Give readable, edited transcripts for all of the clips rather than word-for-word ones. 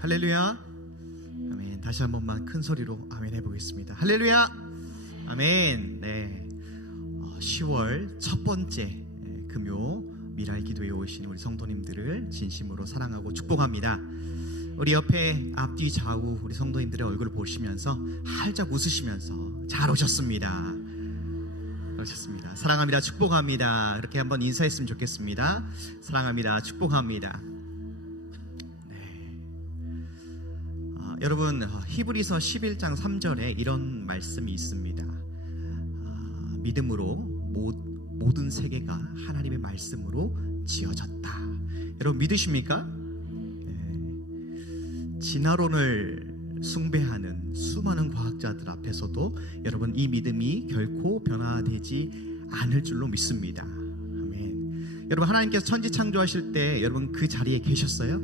할렐루야. 아멘. 다시 한 번만 큰 소리로 아멘 해보겠습니다. 할렐루야. 아멘. 네. 10월 첫 번째 금요 미랄 기도에 오신 우리 성도님들을 진심으로 사랑하고 축복합니다. 우리 옆에 앞뒤 좌우 우리 성도님들의 얼굴을 보시면서 활짝 웃으시면서 잘 오셨습니다. 오셨습니다. 사랑합니다. 축복합니다. 이렇게 한번 인사했으면 좋겠습니다. 사랑합니다. 축복합니다. 여러분, 히브리서 11장 3절에 이런 말씀이 있습니다. 믿음으로 모든 세계가 하나님의 말씀으로 지어졌다. 여러분 믿으십니까? 진화론을 숭배하는 수많은 과학자들 앞에서도 여러분 이 믿음이 결코 변화되지 않을 줄로 믿습니다. 아멘. 여러분, 하나님께서 천지 창조하실 때 여러분 그 자리에 계셨어요?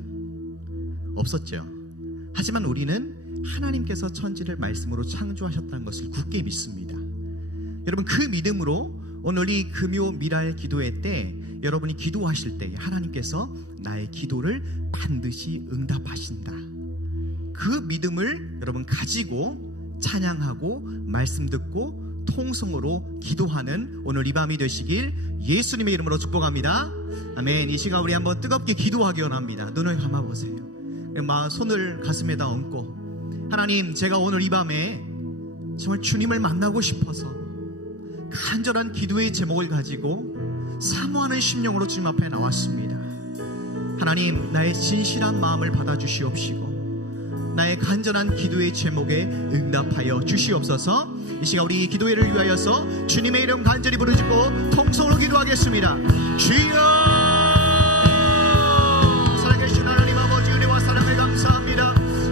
없었죠. 하지만 우리는 하나님께서 천지를 말씀으로 창조하셨다는 것을 굳게 믿습니다. 여러분, 그 믿음으로 오늘 이 금요 미랄 기도회 때 여러분이 기도하실 때 하나님께서 나의 기도를 반드시 응답하신다. 그 믿음을 여러분 가지고 찬양하고 말씀 듣고 통성으로 기도하는 오늘 이 밤이 되시길 예수님의 이름으로 축복합니다. 아멘. 이 시간 우리 한번 뜨겁게 기도하기 원합니다. 눈을 감아보세요. 손을 가슴에다 얹고, 하나님, 제가 오늘 이 밤에 정말 주님을 만나고 싶어서 간절한 기도의 제목을 가지고 사모하는 심령으로 주님 앞에 나왔습니다. 하나님, 나의 진실한 마음을 받아주시옵시고 나의 간절한 기도의 제목에 응답하여 주시옵소서. 이 시간 우리 기도회를 위하여서 주님의 이름 간절히 부르짖고 통성으로 기도하겠습니다. 주여,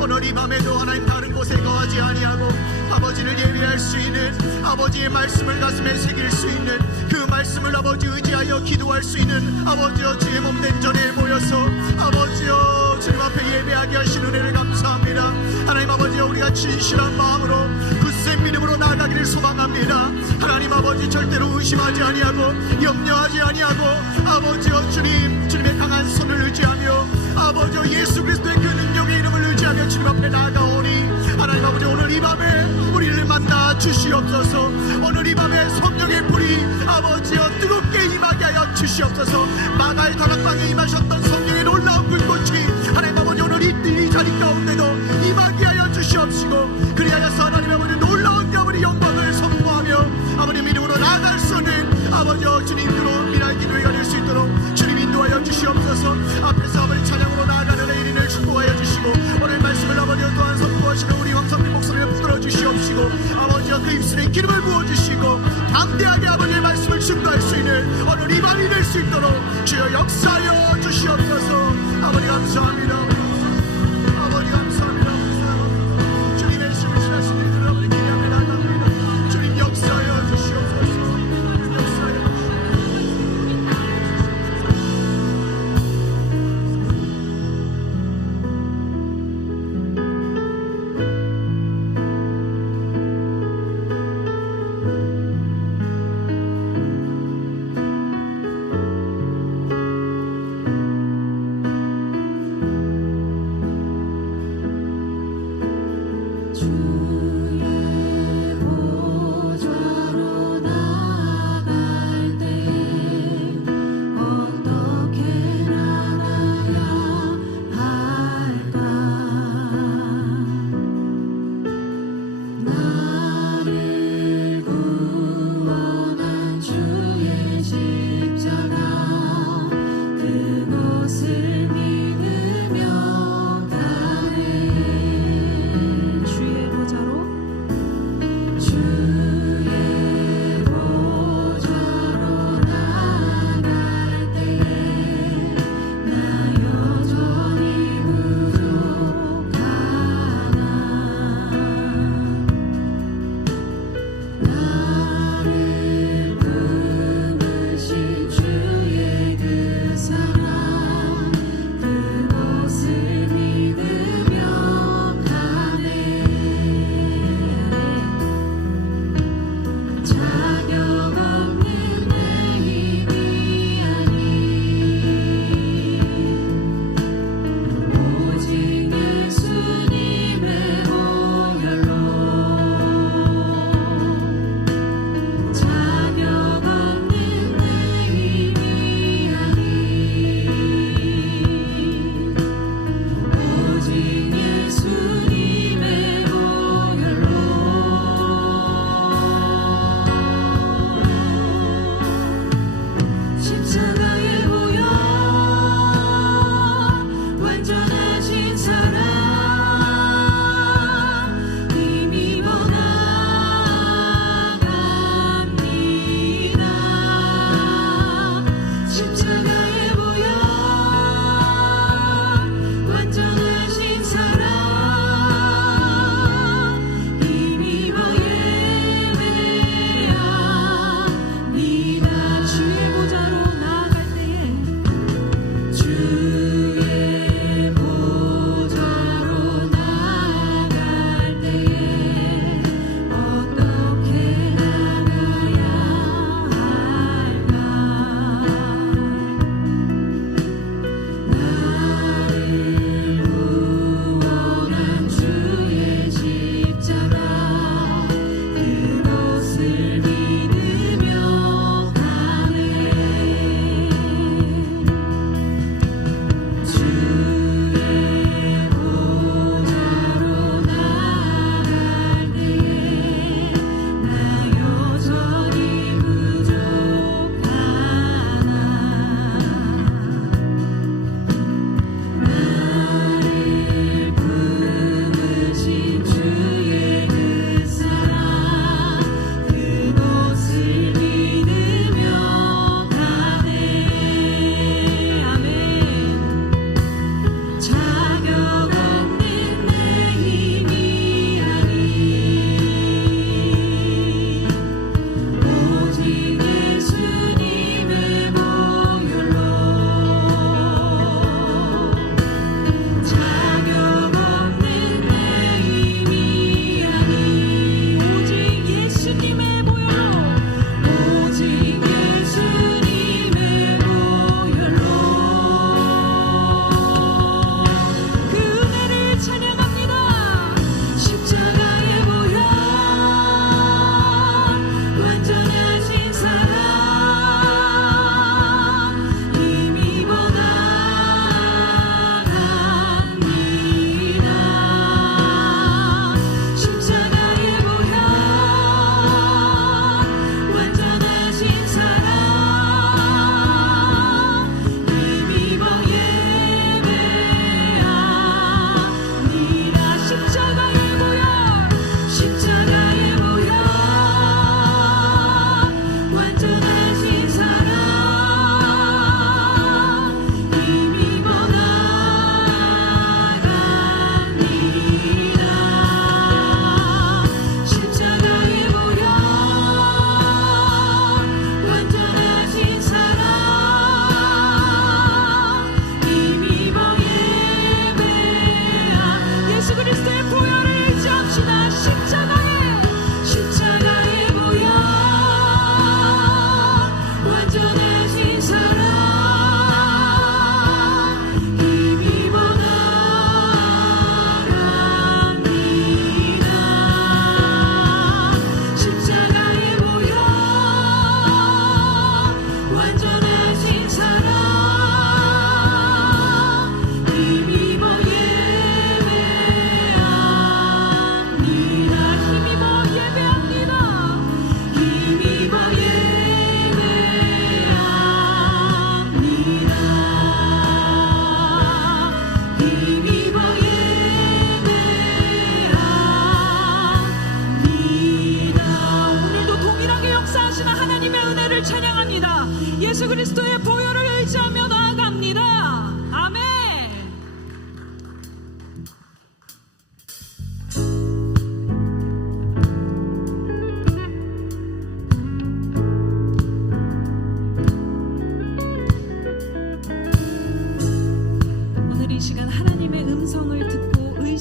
오늘 이 밤에도 하나님 다른 곳에 거하지 아니하고 아버지를 예배할 수 있는, 아버지의 말씀을 가슴에 새길 수 있는, 그 말씀을 아버지 의지하여 기도할 수 있는 아버지여, 주의 몸된 전에 모여서 아버지여 주님 앞에 예배하게 하신 은혜를 감사합니다. 하나님 아버지여, 우리가 진실한 마음으로 굳센 믿음으로 나아가기를 소망합니다. 하나님 아버지, 절대로 의심하지 아니하고 염려하지 아니하고 아버지여 주님의 강한 손을 의지하며 아버지여 예수 그리스도의 그 능력의 이름을 의지하며 주님 앞에 나아가오니 하나님 아버지, 오늘 이 밤에 우리를 만나 주시옵소서. 오늘 이 밤에 성령의 불이 아버지여 뜨겁게 임하게 하여 주시옵소서. 마가의 다락방에 임하셨던 성령의 놀라운 불꽃이 하나님 아버지 오늘 이 자리 가운데도 임하게 하여 주시옵시고, 그리하여서 하나님 아버지 놀라운 여러분의 영광을 선포하며 아버님 이름으로 나아갈 수 있는 아버지여 주님으로 미랄 기도회가 될 수 있도록 주님 인도하여 주시옵소서. 앞에서 아버지 찬양으로 나아가는 의인을 축복하여 주시고, 오늘 말씀을 아버지여 또한 선포하시는 우리 황성민 목소리를 붙들어 주시옵시고, 아버지여 그 입술에 기름을 부어주시고 담대하게 아버지의 말씀을 증거할 수 있는 오늘 이 밤이 될 수 있도록 주여 역사하여 주시옵소서. 아버지 감사합니다. 아버지 감사합니다. 주님의 심을 지나신 일들 아버지 기념해 나갑니다. 주님 역사하여 주시옵소서. 역사하여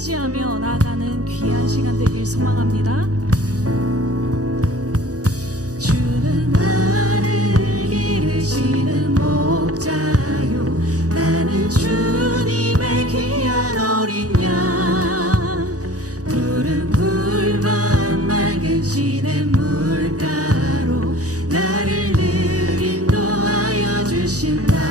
의지하며 나아가는 귀한 시간 되길 소망합니다. 주는 나를 기르시는 목자요, 나는 주님의 귀한 어린 양. 푸른 풀만 맑은 시냇 물가로 나를 늘 인도하여 주신다.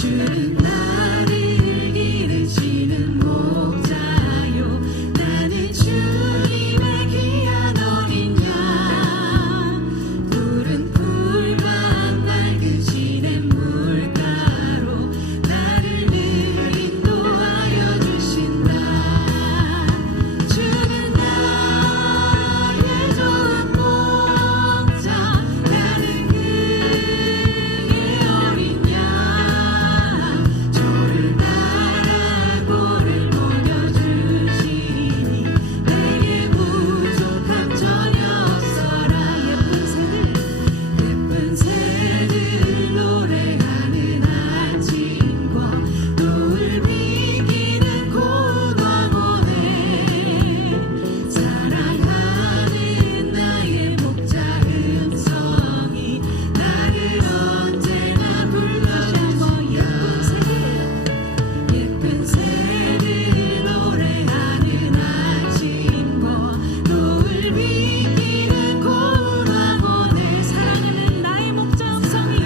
주는 나를 기르시는 목자요, 나는 주님의 귀한 어린 양. 푸른 풀만 맑은 시냇 물가로 나를 늘 인도하여 주신다. 주는 나의 좋은 목자, 나는 그의 어린 양. 저를 따라 꼴을 먹여주시니 내게 부족함 전혀 없어라. 예쁜 새들 노래하는 아침과 노을 비기는 고운 황혼에 사랑하는 나의 목자 음성이 나를 언제나 불러주신다. 예쁜 새들 노래하는 아침과 노을 비기는 고운 황혼에 사랑하는 나의 목자 음성이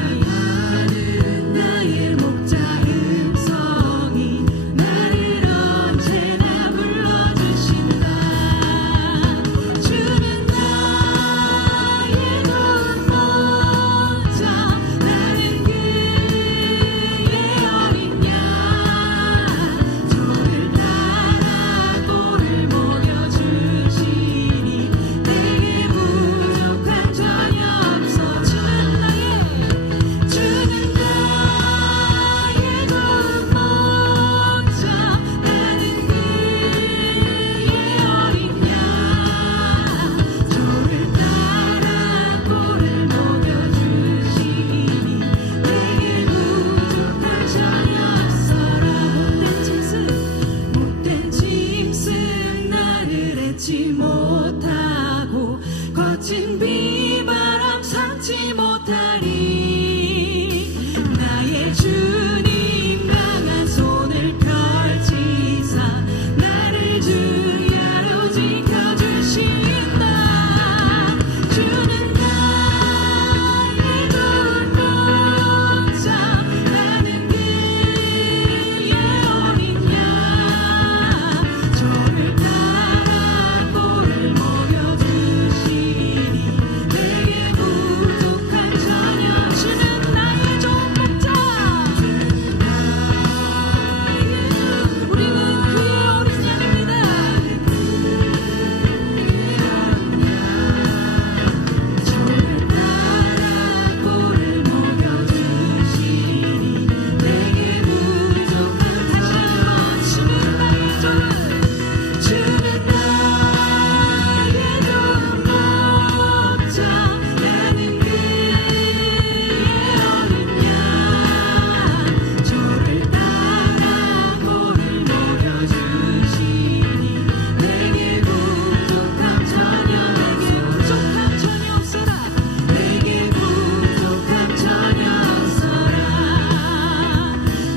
나의 목자 음성이 나를 언제나 불러주신다. 주는 나의 좋은 목자, 나는 그의 어린 양. 저를 따라 꼴을 먹여주시니 내게 부족함 전혀 없어. 주는 나의 좋은 목자, 나는 그의 어린 양. 저를 따라 꼴을 먹여주시니 내게 부족함 전혀 없어라. 못된 짐승 나를 잊지 못하고 거친 비바람 삼지 못하리. 나의 주님 강한 손을 펼치사 나를 주야로 지켜주신다. 주는 나의 좋은 목자, 나는 그의 어린 양. 저를 따라 꼴을 먹여주시니 내게 부족함 전혀. 주는 나의 좋은 목자, 우리는 그의 어린 양입니다. 저를 따라 꼴을 먹여주시니 내게 부족함. 다시 한번 주는 나의 좋은 목자, 나는 그의 어린 양. 저를 따라 꼴을 먹여주시니 내게 부족함 전혀. 내게 부족함 전혀 없어라.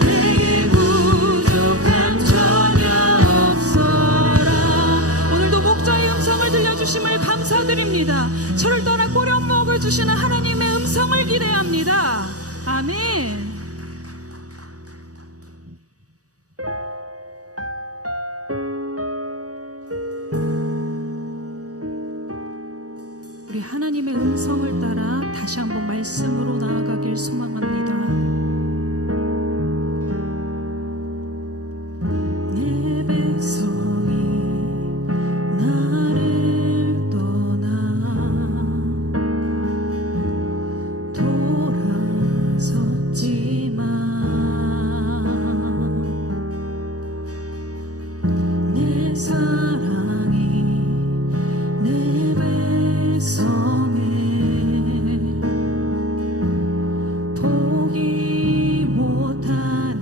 내게 부족함 전혀 없어라. 오늘도 목자의 음성을 들려주심을 감사드립니다. 저를 떠나 꼴을 먹어주시는 하나님의 음성을 기대합니다. 아멘. 우리 하나님의 음성을 따라 다시 한번 말씀으로 나아가길 소망합니다. 내 백성이 나를 떠나 돌아섰지만 내 사랑이 내 백성의 포기 못하니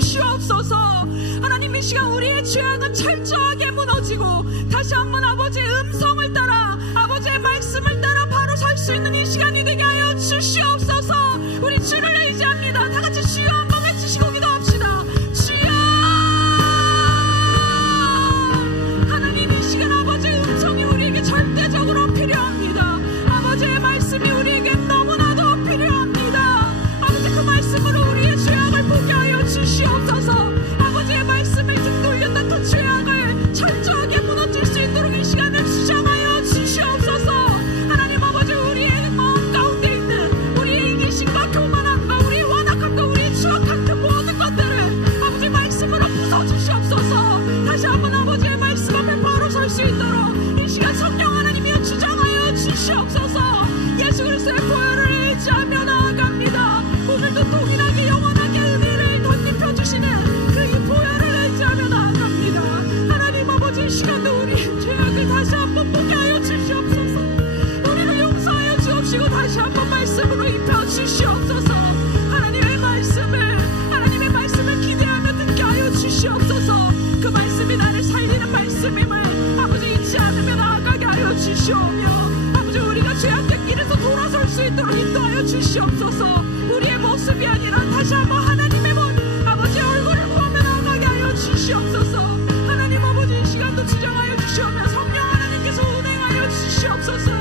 주시옵소서. 하나님, 이 시간 우리의 죄악은 철저하게 무너지고 다시 한번 아버지의 음성을 따라, 아버지의 말씀을 따라 바로 설 수 있는 이 시간이 되게 하여 주시옵소서. 우리 주를 의지합니다. 다 같이 주여 한번 외치시고 기도합시다. 주여! 하나님, 이 시간 아버지의 음성이 우리에게 절대적으로 필요합니다. 아버지의 말씀이 우리에게 너무나도 필요합니다. 아버지, 그 말씀으로 우리의 죄악을 보게 하여 주시옵소서. 아버지의 말씀을 듣고 돌렸던 그 죄악을 철저하게 무너뜨릴 수 있도록 이 시간을 주장하여 주시옵소서. 하나님 아버지, 우리의 마음 가운데 있는 우리의 이기심과 교만함과 우리의 완악함과 우리의 추악한 그 모든 것들을 아버지 말씀으로 부숴주시옵소서. 다시 한번 아버지의 말씀 앞에 바로 설 수 있도록 이 시간 성령 하나님이여 주장하여 주시옵소서. 예수 그리스도의 보혈을 의지하며 나아갑니다. 오늘도 동일하게 영원하게 은혜를 덧입혀 주시는 그 이 보혈을 의지하며 나아갑니다. 하나님 아버지, 이 시간도 우리의 죄악을 다시 한번 보게 하여 주시옵소서. 우리를 용서하여 주옵시고 다시 한번 말씀으로 입혀 주시옵소서. 하나님의 말씀을 기대하며 듣게 하여 주시옵소서. 그 말씀이 나를 살리는 말씀임을 아버지 잊지 않으며 나아가게 하여 주시오며, 아버지 우리가 죄악된 길에서 돌아설 수 있도록 인도하여 주시옵소서. 우리의 모습이 아니라 다시 한번 하나님의 아버지 얼굴을 보며 나아가게 하여 주시옵소서. 하나님 아버지, 이 시간도 지정하여 주시오며 성령 하나님께서 운행하여 주시옵소서.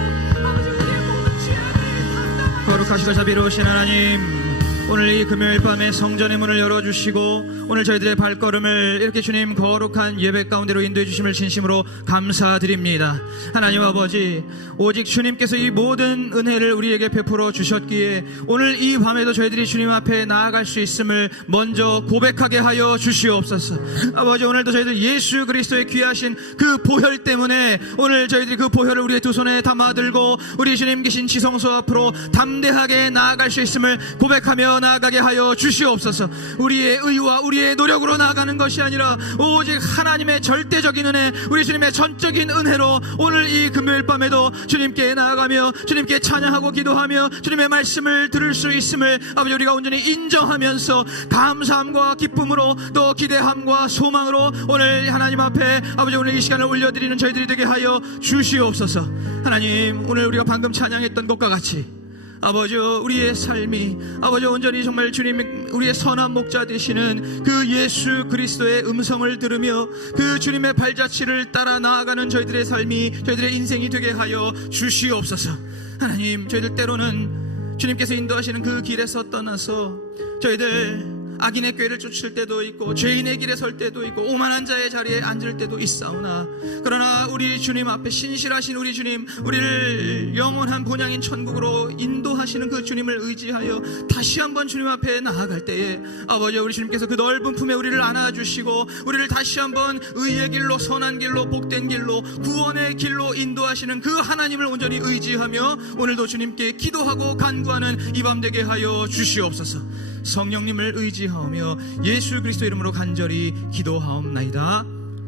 아버지, 우리의 모든 죄악을 감당하여 거룩하시고 자비로우신 하나님, 오늘 이 금요일 밤에 성전의 문을 열어주시고 오늘 저희들의 발걸음을 이렇게 주님 거룩한 예배 가운데로 인도해 주심을 진심으로 감사드립니다. 하나님 아버지, 오직 주님께서 이 모든 은혜를 우리에게 베풀어 주셨기에 오늘 이 밤에도 저희들이 주님 앞에 나아갈 수 있음을 먼저 고백하게 하여 주시옵소서. 아버지, 오늘도 저희들 예수 그리스도의 귀하신 그 보혈 때문에 오늘 저희들이 그 보혈을 우리의 두 손에 담아들고 우리 주님 계신 지성소 앞으로 담대하게 나아갈 수 있음을 고백하며 나아가게 하여 주시옵소서. 우리의 의와 우리의 노력으로 나아가는 것이 아니라 오직 하나님의 절대적인 은혜, 우리 주님의 전적인 은혜로 오늘 이 금요일 밤에도 주님께 나아가며 주님께 찬양하고 기도하며 주님의 말씀을 들을 수 있음을 아버지 우리가 온전히 인정하면서 감사함과 기쁨으로 또 기대함과 소망으로 오늘 하나님 앞에 아버지 오늘 이 시간을 올려드리는 저희들이 되게 하여 주시옵소서. 하나님, 오늘 우리가 방금 찬양했던 것과 같이 아버지 우리의 삶이 아버지 온전히 정말 주님 우리의 선한 목자 되시는 그 예수 그리스도의 음성을 들으며 그 주님의 발자취를 따라 나아가는 저희들의 삶이, 저희들의 인생이 되게 하여 주시옵소서. 하나님, 저희들 때로는 주님께서 인도하시는 그 길에서 떠나서 저희들 악인의 꾀를 쫓을 때도 있고 죄인의 길에 설 때도 있고 오만한 자의 자리에 앉을 때도 있사오나, 그러나 우리 주님 앞에 신실하신 우리 주님, 우리를 영원한 본향인 천국으로 인도하시는 그 주님을 의지하여 다시 한번 주님 앞에 나아갈 때에 아버지 우리 주님께서 그 넓은 품에 우리를 안아주시고 우리를 다시 한번 의의 길로, 선한 길로, 복된 길로, 구원의 길로 인도하시는 그 하나님을 온전히 의지하며 오늘도 주님께 기도하고 간구하는 이 밤 되게 하여 주시옵소서. 성령님을 의지하며 예수 그리스도 이름으로 간절히 기도하옵나이다.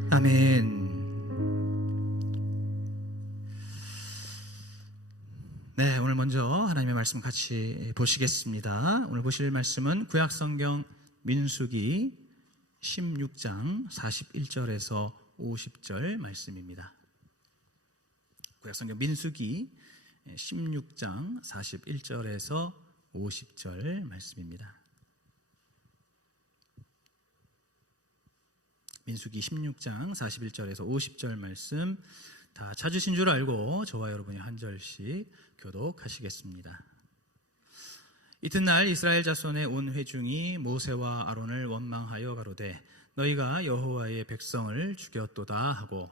아멘. 네, 오늘 먼저 하나님의 말씀 같이 보시겠습니다. 오늘 보실 말씀은 구약성경 민수기 16장 41절에서 50절 말씀입니다. 구약성경 민수기 16장 41절에서 50절 말씀입니다. 민수기 16장 41절에서 50절 말씀 다 찾으신 줄 알고 저와 여러분이 한 절씩 교독하시겠습니다. 이튿날 이스라엘 자손의 온 회중이 모세와 아론을 원망하여 가로되 너희가 여호와의 백성을 죽였도다 하고,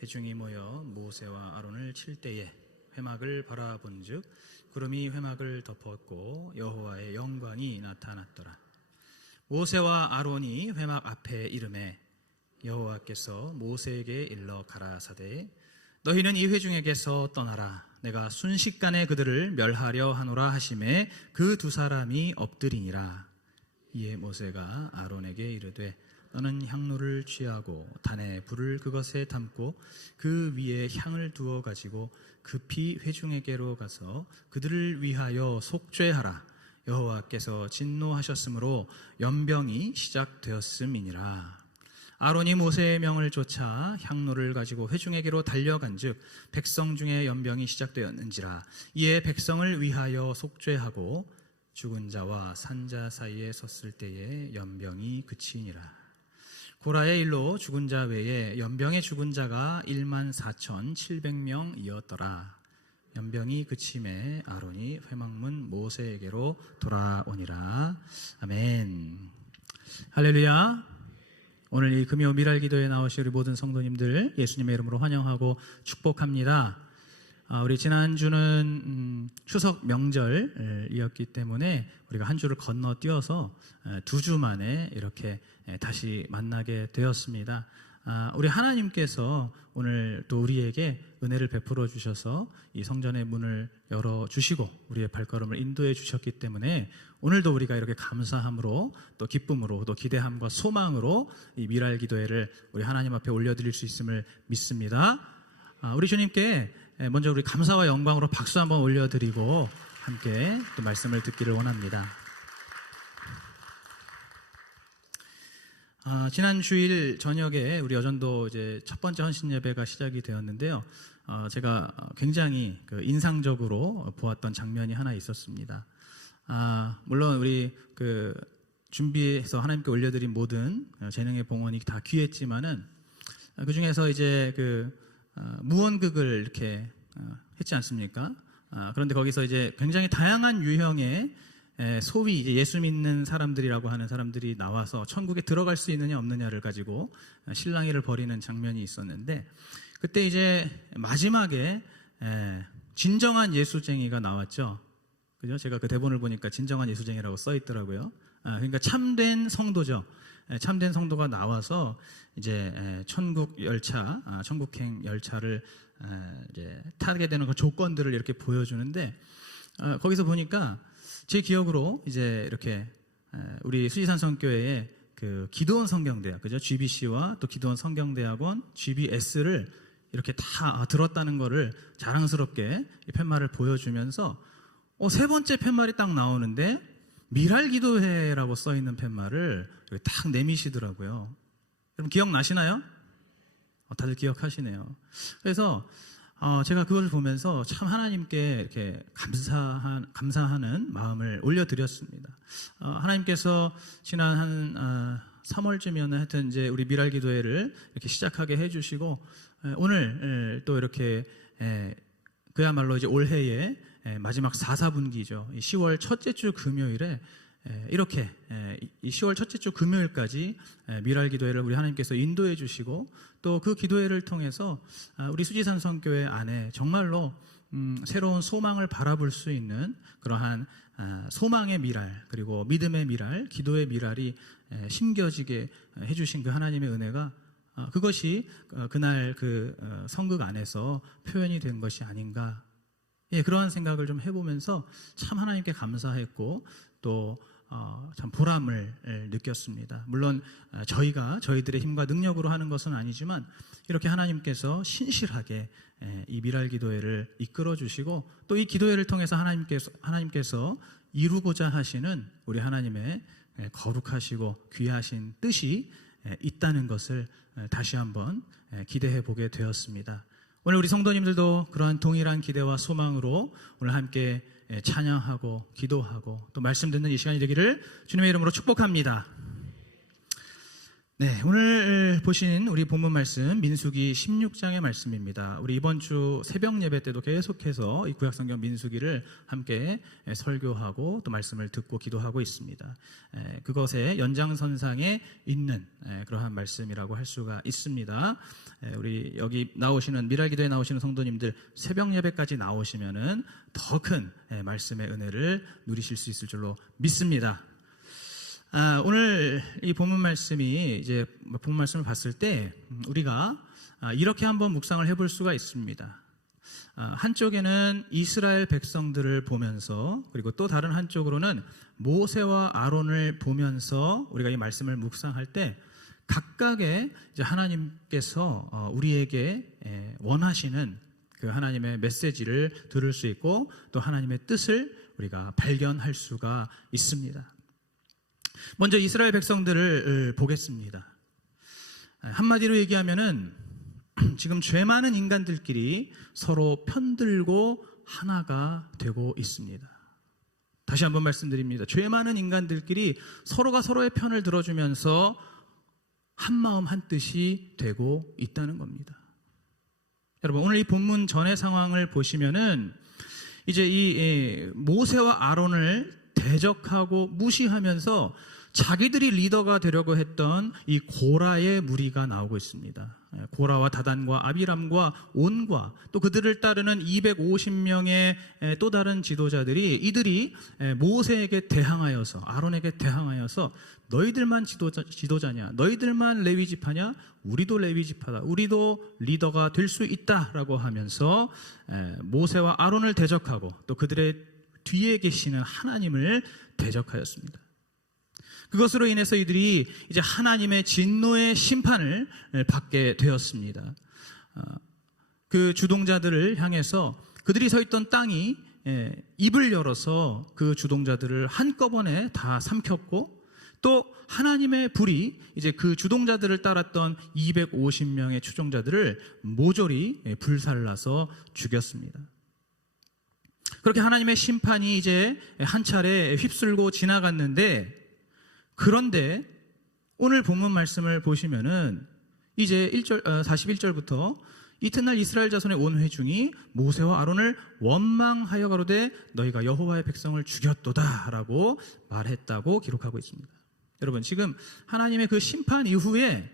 회중이 모여 모세와 아론을 칠 때에 회막을 바라본즉 구름이 회막을 덮었고 여호와의 영광이 나타났더라. 모세와 아론이 회막 앞에 이르매 여호와께서 모세에게 일러 가라사대 너희는 이 회중에게서 떠나라. 내가 순식간에 그들을 멸하려 하노라 하시매 그 두 사람이 엎드리니라. 이에 모세가 아론에게 이르되 너는 향로를 취하고 단에 불을 그것에 담고 그 위에 향을 두어 가지고 급히 회중에게로 가서 그들을 위하여 속죄하라. 여호와께서 진노하셨으므로 연병이 시작되었음이니라. 아론이 모세의 명을 쫓아 향로를 가지고 회중에게로 달려간즉 백성 중에 연병이 시작되었는지라. 이에 백성을 위하여 속죄하고 죽은 자와 산 자 사이에 섰을 때에 연병이 그치니라. 고라의 일로 죽은 자 외에 연병에 죽은 자가 14,700명이었더라. 연병이 그침에 아론이 회막문 모세에게로 돌아오니라. 아멘. 할렐루야. 오늘 이 금요 미랄 기도에 나오신 우리 모든 성도님들 예수님의 이름으로 환영하고 축복합니다. 우리 지난주는 추석 명절이었기 때문에 우리가 한 주를 건너뛰어서 2주 만에 이렇게 다시 만나게 되었습니다. 우리 하나님께서 오늘 또 우리에게 은혜를 베풀어 주셔서 이 성전의 문을 열어주시고 우리의 발걸음을 인도해 주셨기 때문에 오늘도 우리가 이렇게 감사함으로 또 기쁨으로 또 기대함과 소망으로 이 미랄 기도회를 우리 하나님 앞에 올려드릴 수 있음을 믿습니다. 우리 주님께 먼저 우리 감사와 영광으로 박수 한번 올려드리고 함께 또 말씀을 듣기를 원합니다. 지난 주일 저녁에 우리 여전도 이제 첫 번째 헌신 예배가 시작이 되었는데요. 제가 굉장히 인상적으로 보았던 장면이 하나 있었습니다. 물론 우리 준비해서 하나님께 올려드린 모든 재능의 봉헌이 다 귀했지만은 그 중에서 이제 무언극을 이렇게 했지 않습니까? 그런데 거기서 이제 굉장히 다양한 유형의 소위 이제 예수 믿는 사람들이라고 하는 사람들이 나와서 천국에 들어갈 수 있느냐 없느냐를 가지고 실랑이를 벌이는 장면이 있었는데 그때 이제 마지막에 진정한 예수쟁이가 나왔죠. 그죠? 제가 그 대본을 보니까 진정한 예수쟁이라고 써 있더라고요. 그러니까 참된 성도죠. 참된 성도가 나와서 이제 천국 열차, 천국행 열차를 이제 타게 되는 그 조건들을 이렇게 보여주는데 거기서 보니까 제 기억으로 이제 이렇게 우리 수지산 성교회의 그 기도원 성경대학, 그죠? GBC와 또 기도원 성경대학원 GBS를 이렇게 다 들었다는 거를 자랑스럽게 이 팻말을 보여주면서 세 번째 팻말이 딱 나오는데 미랄 기도회라고 써 있는 팻말을 이렇게 딱 내미시더라고요. 여러분 기억나시나요? 다들 기억하시네요. 그래서 제가 그걸 보면서 참 하나님께 이렇게 감사하는 마음을 올려드렸습니다. 하나님께서 지난 한 3월쯤이었나 하여튼 이제 우리 미랄 기도회를 이렇게 시작하게 해주시고 오늘 또 이렇게 그야말로 이제 올해의 마지막 4분기죠. 10월 첫째 주 금요일에 이렇게 이 10월 첫째 주 금요일까지 미랄 기도회를 우리 하나님께서 인도해 주시고 또 그 기도회를 통해서 우리 수지산 성교회 안에 정말로 새로운 소망을 바라볼 수 있는 그러한 소망의 미랄 그리고 믿음의 미랄, 기도의 미랄이 심겨지게 해주신 그 하나님의 은혜가 그것이 그날 그 성극 안에서 표현이 된 것이 아닌가. 그러한 생각을 좀 해보면서 참 하나님께 감사했고 또 참 보람을 느꼈습니다. 물론 저희들의 힘과 능력으로 하는 것은 아니지만 이렇게 하나님께서 신실하게 이 미랄 기도회를 이끌어 주시고 또 이 기도회를 통해서 하나님께서 이루고자 하시는 우리 하나님의 거룩하시고 귀하신 뜻이 있다는 것을 다시 한번 기대해 보게 되었습니다. 오늘 우리 성도님들도 그런 동일한 기대와 소망으로 오늘 함께 찬양하고 기도하고 또 말씀 듣는 이 시간이 되기를 주님의 이름으로 축복합니다. 네, 오늘 보신 우리 본문 말씀 민수기 16장의 말씀입니다. 우리 이번 주 새벽 예배 때도 계속해서 이 구약성경 민수기를 함께 설교하고 또 말씀을 듣고 기도하고 있습니다. 그것의 연장선상에 있는 그러한 말씀이라고 할 수가 있습니다. 우리 여기 나오시는 미랄 기도에 나오시는 성도님들 새벽 예배까지 나오시면은 더 큰 말씀의 은혜를 누리실 수 있을 줄로 믿습니다. 오늘 이 본문 말씀이 이제 본문 말씀을 봤을 때 우리가 이렇게 한번 묵상을 해볼 수가 있습니다. 한쪽에는 이스라엘 백성들을 보면서 그리고 또 다른 한쪽으로는 모세와 아론을 보면서 우리가 이 말씀을 묵상할 때 각각의 이제 하나님께서 우리에게 원하시는 그 하나님의 메시지를 들을 수 있고 또 하나님의 뜻을 우리가 발견할 수가 있습니다. 먼저 이스라엘 백성들을 보겠습니다. 한마디로 얘기하면은 지금 죄 많은 인간들끼리 서로 편들고 하나가 되고 있습니다. 다시 한번 말씀드립니다. 죄 많은 인간들끼리 서로가 서로의 편을 들어주면서 한 마음 한 뜻이 되고 있다는 겁니다. 여러분, 오늘 이 본문 전의 상황을 보시면은 이제 이 모세와 아론을 대적하고 무시하면서 자기들이 리더가 되려고 했던 이 고라의 무리가 나오고 있습니다. 고라와 다단과 아비람과 온과 또 그들을 따르는 250명의 또 다른 지도자들이 이들이 모세에게 대항하여서 아론에게 대항하여서 너희들만 지도자냐, 너희들만 레위 지파냐, 우리도 레위 지파다, 우리도 리더가 될 수 있다라고 하면서 모세와 아론을 대적하고 또 그들의 뒤에 계시는 하나님을 대적하였습니다. 그것으로 인해서 이들이 이제 하나님의 진노의 심판을 받게 되었습니다. 그 주동자들을 향해서 그들이 서 있던 땅이 입을 열어서 그 주동자들을 한꺼번에 다 삼켰고 또 하나님의 불이 이제 그 주동자들을 따랐던 250명의 추종자들을 모조리 불살라서 죽였습니다. 그렇게 하나님의 심판이 이제 한 차례 휩쓸고 지나갔는데, 그런데 오늘 본문 말씀을 보시면은 이제 41절부터 이튿날 이스라엘 자손의 온 회중이 모세와 아론을 원망하여 가로되 너희가 여호와의 백성을 죽였도다 라고 말했다고 기록하고 있습니다. 여러분, 지금 하나님의 그 심판 이후에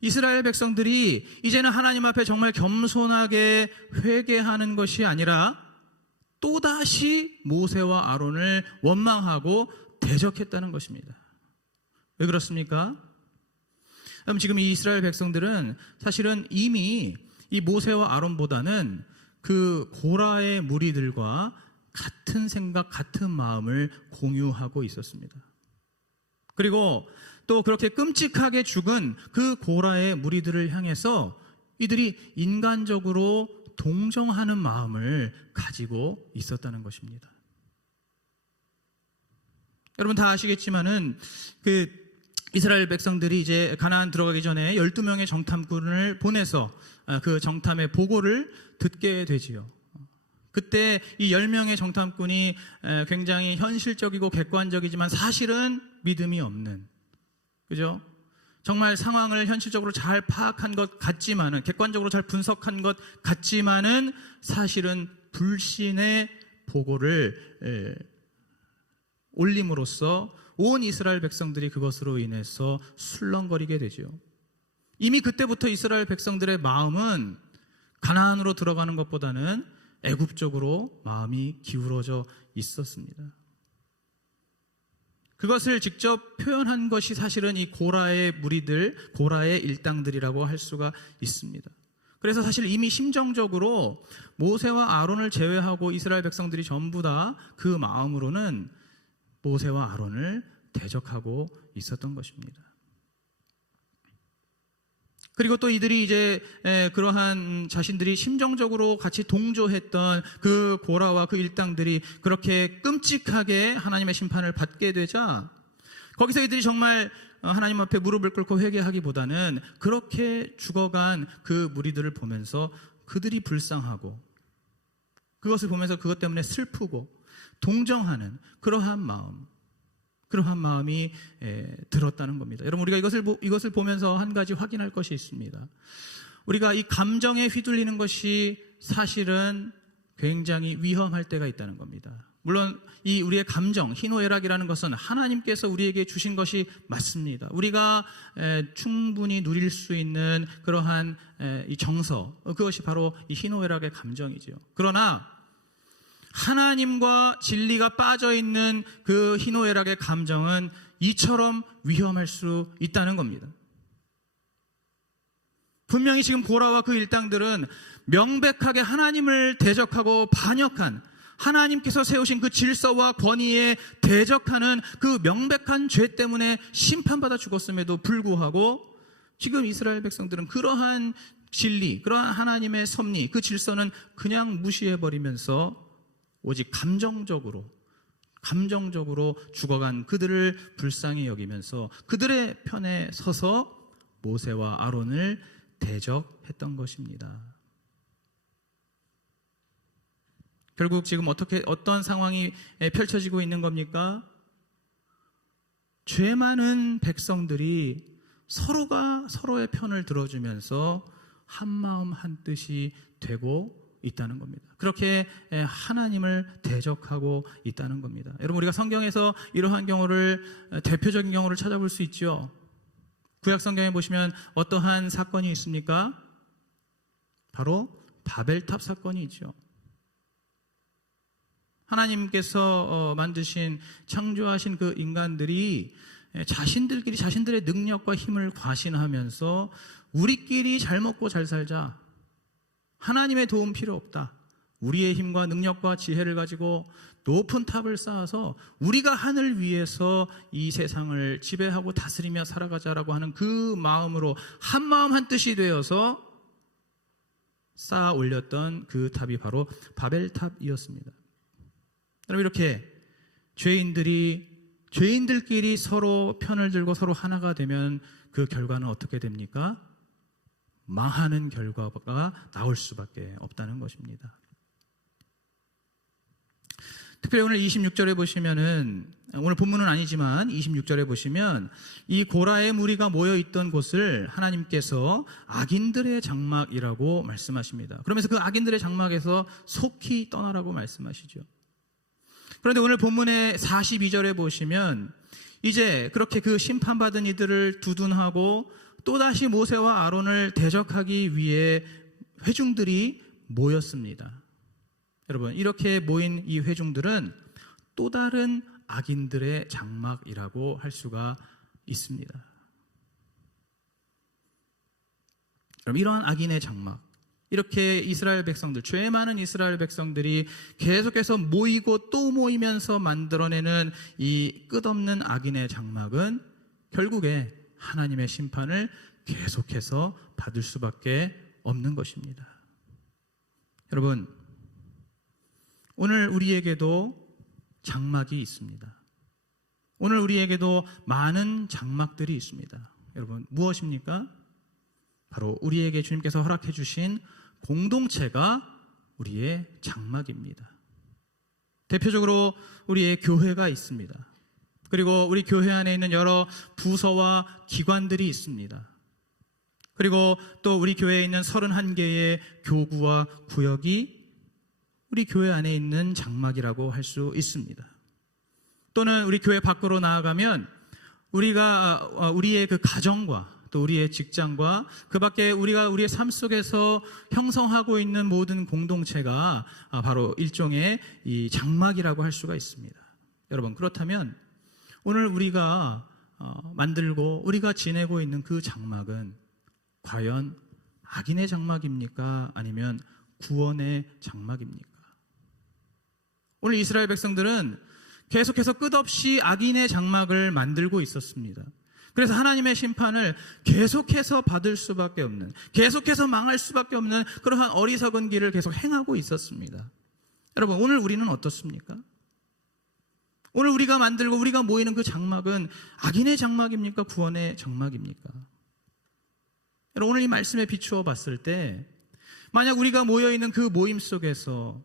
이스라엘 백성들이 이제는 하나님 앞에 정말 겸손하게 회개하는 것이 아니라 또다시 모세와 아론을 원망하고 대적했다는 것입니다. 왜 그렇습니까? 그럼 지금 이 이스라엘 백성들은 사실은 이미 이 모세와 아론보다는 그 고라의 무리들과 같은 생각, 같은 마음을 공유하고 있었습니다. 그리고 또 그렇게 끔찍하게 죽은 그 고라의 무리들을 향해서 이들이 인간적으로 동정하는 마음을 가지고 있었다는 것입니다. 여러분 다 아시겠지만은 그 이스라엘 백성들이 이제 가나안 들어가기 전에 12명의 정탐꾼을 보내서 그 정탐의 보고를 듣게 되지요. 그때 이 10명의 정탐꾼이 굉장히 현실적이고 객관적이지만 사실은 믿음이 없는, 그죠? 정말 상황을 현실적으로 잘 파악한 것 같지만은, 객관적으로 잘 분석한 것 같지만은 사실은 불신의 보고를 올림으로써 온 이스라엘 백성들이 그것으로 인해서 술렁거리게 되죠. 이미 그때부터 이스라엘 백성들의 마음은 가나안으로 들어가는 것보다는 애굽 쪽으로 마음이 기울어져 있었습니다. 그것을 직접 표현한 것이 사실은 이 고라의 무리들, 고라의 일당들이라고 할 수가 있습니다. 그래서 사실 이미 심정적으로 모세와 아론을 제외하고 이스라엘 백성들이 전부 다 그 마음으로는 모세와 아론을 대적하고 있었던 것입니다. 그리고 또 이들이 이제 그러한 자신들이 심정적으로 같이 동조했던 그 고라와 그 일당들이 그렇게 끔찍하게 하나님의 심판을 받게 되자 거기서 이들이 정말 하나님 앞에 무릎을 꿇고 회개하기보다는 그렇게 죽어간 그 무리들을 보면서 그들이 불쌍하고 그것을 보면서 그것 때문에 슬프고 동정하는 그러한 마음이 들었다는 겁니다. 여러분, 우리가 이것을 보면서 한 가지 확인할 것이 있습니다. 우리가 이 감정에 휘둘리는 것이 사실은 굉장히 위험할 때가 있다는 겁니다. 물론 이 우리의 감정, 희노애락이라는 것은 하나님께서 우리에게 주신 것이 맞습니다. 우리가 충분히 누릴 수 있는 그러한 이 정서, 그것이 바로 이 희노애락의 감정이죠. 그러나 하나님과 진리가 빠져있는 그 희노애락의 감정은 이처럼 위험할 수 있다는 겁니다. 분명히 지금 고라와 그 일당들은 명백하게 하나님을 대적하고 반역한, 하나님께서 세우신 그 질서와 권위에 대적하는 그 명백한 죄 때문에 심판받아 죽었음에도 불구하고 지금 이스라엘 백성들은 그러한 진리, 그러한 하나님의 섭리, 그 질서는 그냥 무시해버리면서 오직 감정적으로 죽어간 그들을 불쌍히 여기면서 그들의 편에 서서 모세와 아론을 대적했던 것입니다. 결국 지금 어떤 상황이 펼쳐지고 있는 겁니까? 죄 많은 백성들이 서로가 서로의 편을 들어주면서 한마음 한뜻이 되고 있다는 겁니다. 그렇게 하나님을 대적하고 있다는 겁니다. 여러분, 우리가 성경에서 이러한 경우를, 대표적인 경우를 찾아볼 수 있죠. 구약 성경에 보시면 어떠한 사건이 있습니까? 바로 바벨탑 사건이 있죠. 하나님께서 만드신, 창조하신 그 인간들이 자신들끼리 자신들의 능력과 힘을 과신하면서 우리끼리 잘 먹고 잘 살자, 하나님의 도움 필요 없다, 우리의 힘과 능력과 지혜를 가지고 높은 탑을 쌓아서 우리가 하늘 위에서 이 세상을 지배하고 다스리며 살아가자라고 하는 그 마음으로 한마음 한뜻이 되어서 쌓아 올렸던 그 탑이 바로 바벨탑이었습니다. 여러분, 이렇게 죄인들끼리 서로 편을 들고 서로 하나가 되면 그 결과는 어떻게 됩니까? 망하는 결과가 나올 수밖에 없다는 것입니다. 특별히 오늘 26절에 보시면은, 오늘 본문은 아니지만 26절에 보시면 이 고라의 무리가 모여있던 곳을 하나님께서 악인들의 장막이라고 말씀하십니다. 그러면서 그 악인들의 장막에서 속히 떠나라고 말씀하시죠. 그런데 오늘 본문의 42절에 보시면 이제 그렇게 그 심판받은 이들을 두둔하고 또다시 모세와 아론을 대적하기 위해 회중들이 모였습니다. 여러분, 이렇게 모인 이 회중들은 또 다른 악인들의 장막이라고 할 수가 있습니다. 그럼 이러한 악인의 장막, 이렇게 이스라엘 백성들, 죄 많은 이스라엘 백성들이 계속해서 모이고 또 모이면서 만들어내는 이 끝없는 악인의 장막은 결국에 하나님의 심판을 계속해서 받을 수밖에 없는 것입니다. 여러분, 오늘 우리에게도 장막이 있습니다. 오늘 우리에게도 많은 장막들이 있습니다. 여러분, 무엇입니까? 바로 우리에게 주님께서 허락해 주신 공동체가 우리의 장막입니다. 대표적으로 우리의 교회가 있습니다. 그리고 우리 교회 안에 있는 여러 부서와 기관들이 있습니다. 그리고 또 우리 교회에 있는 31개의 교구와 구역이 우리 교회 안에 있는 장막이라고 할 수 있습니다. 또는 우리 교회 밖으로 나아가면 우리의 그 가정과 또 우리의 직장과 그 밖에 우리가 우리의 삶 속에서 형성하고 있는 모든 공동체가 바로 일종의 이 장막이라고 할 수가 있습니다. 여러분, 그렇다면 오늘 우리가 만들고 우리가 지내고 있는 그 장막은 과연 악인의 장막입니까? 아니면 구원의 장막입니까? 오늘 이스라엘 백성들은 계속해서 끝없이 악인의 장막을 만들고 있었습니다. 그래서 하나님의 심판을 계속해서 받을 수밖에 없는, 계속해서 망할 수밖에 없는 그러한 어리석은 길을 계속 행하고 있었습니다. 여러분, 오늘 우리는 어떻습니까? 오늘 우리가 만들고 우리가 모이는 그 장막은 악인의 장막입니까? 구원의 장막입니까? 여러분, 오늘 이 말씀에 비추어 봤을 때 만약 우리가 모여있는 그 모임 속에서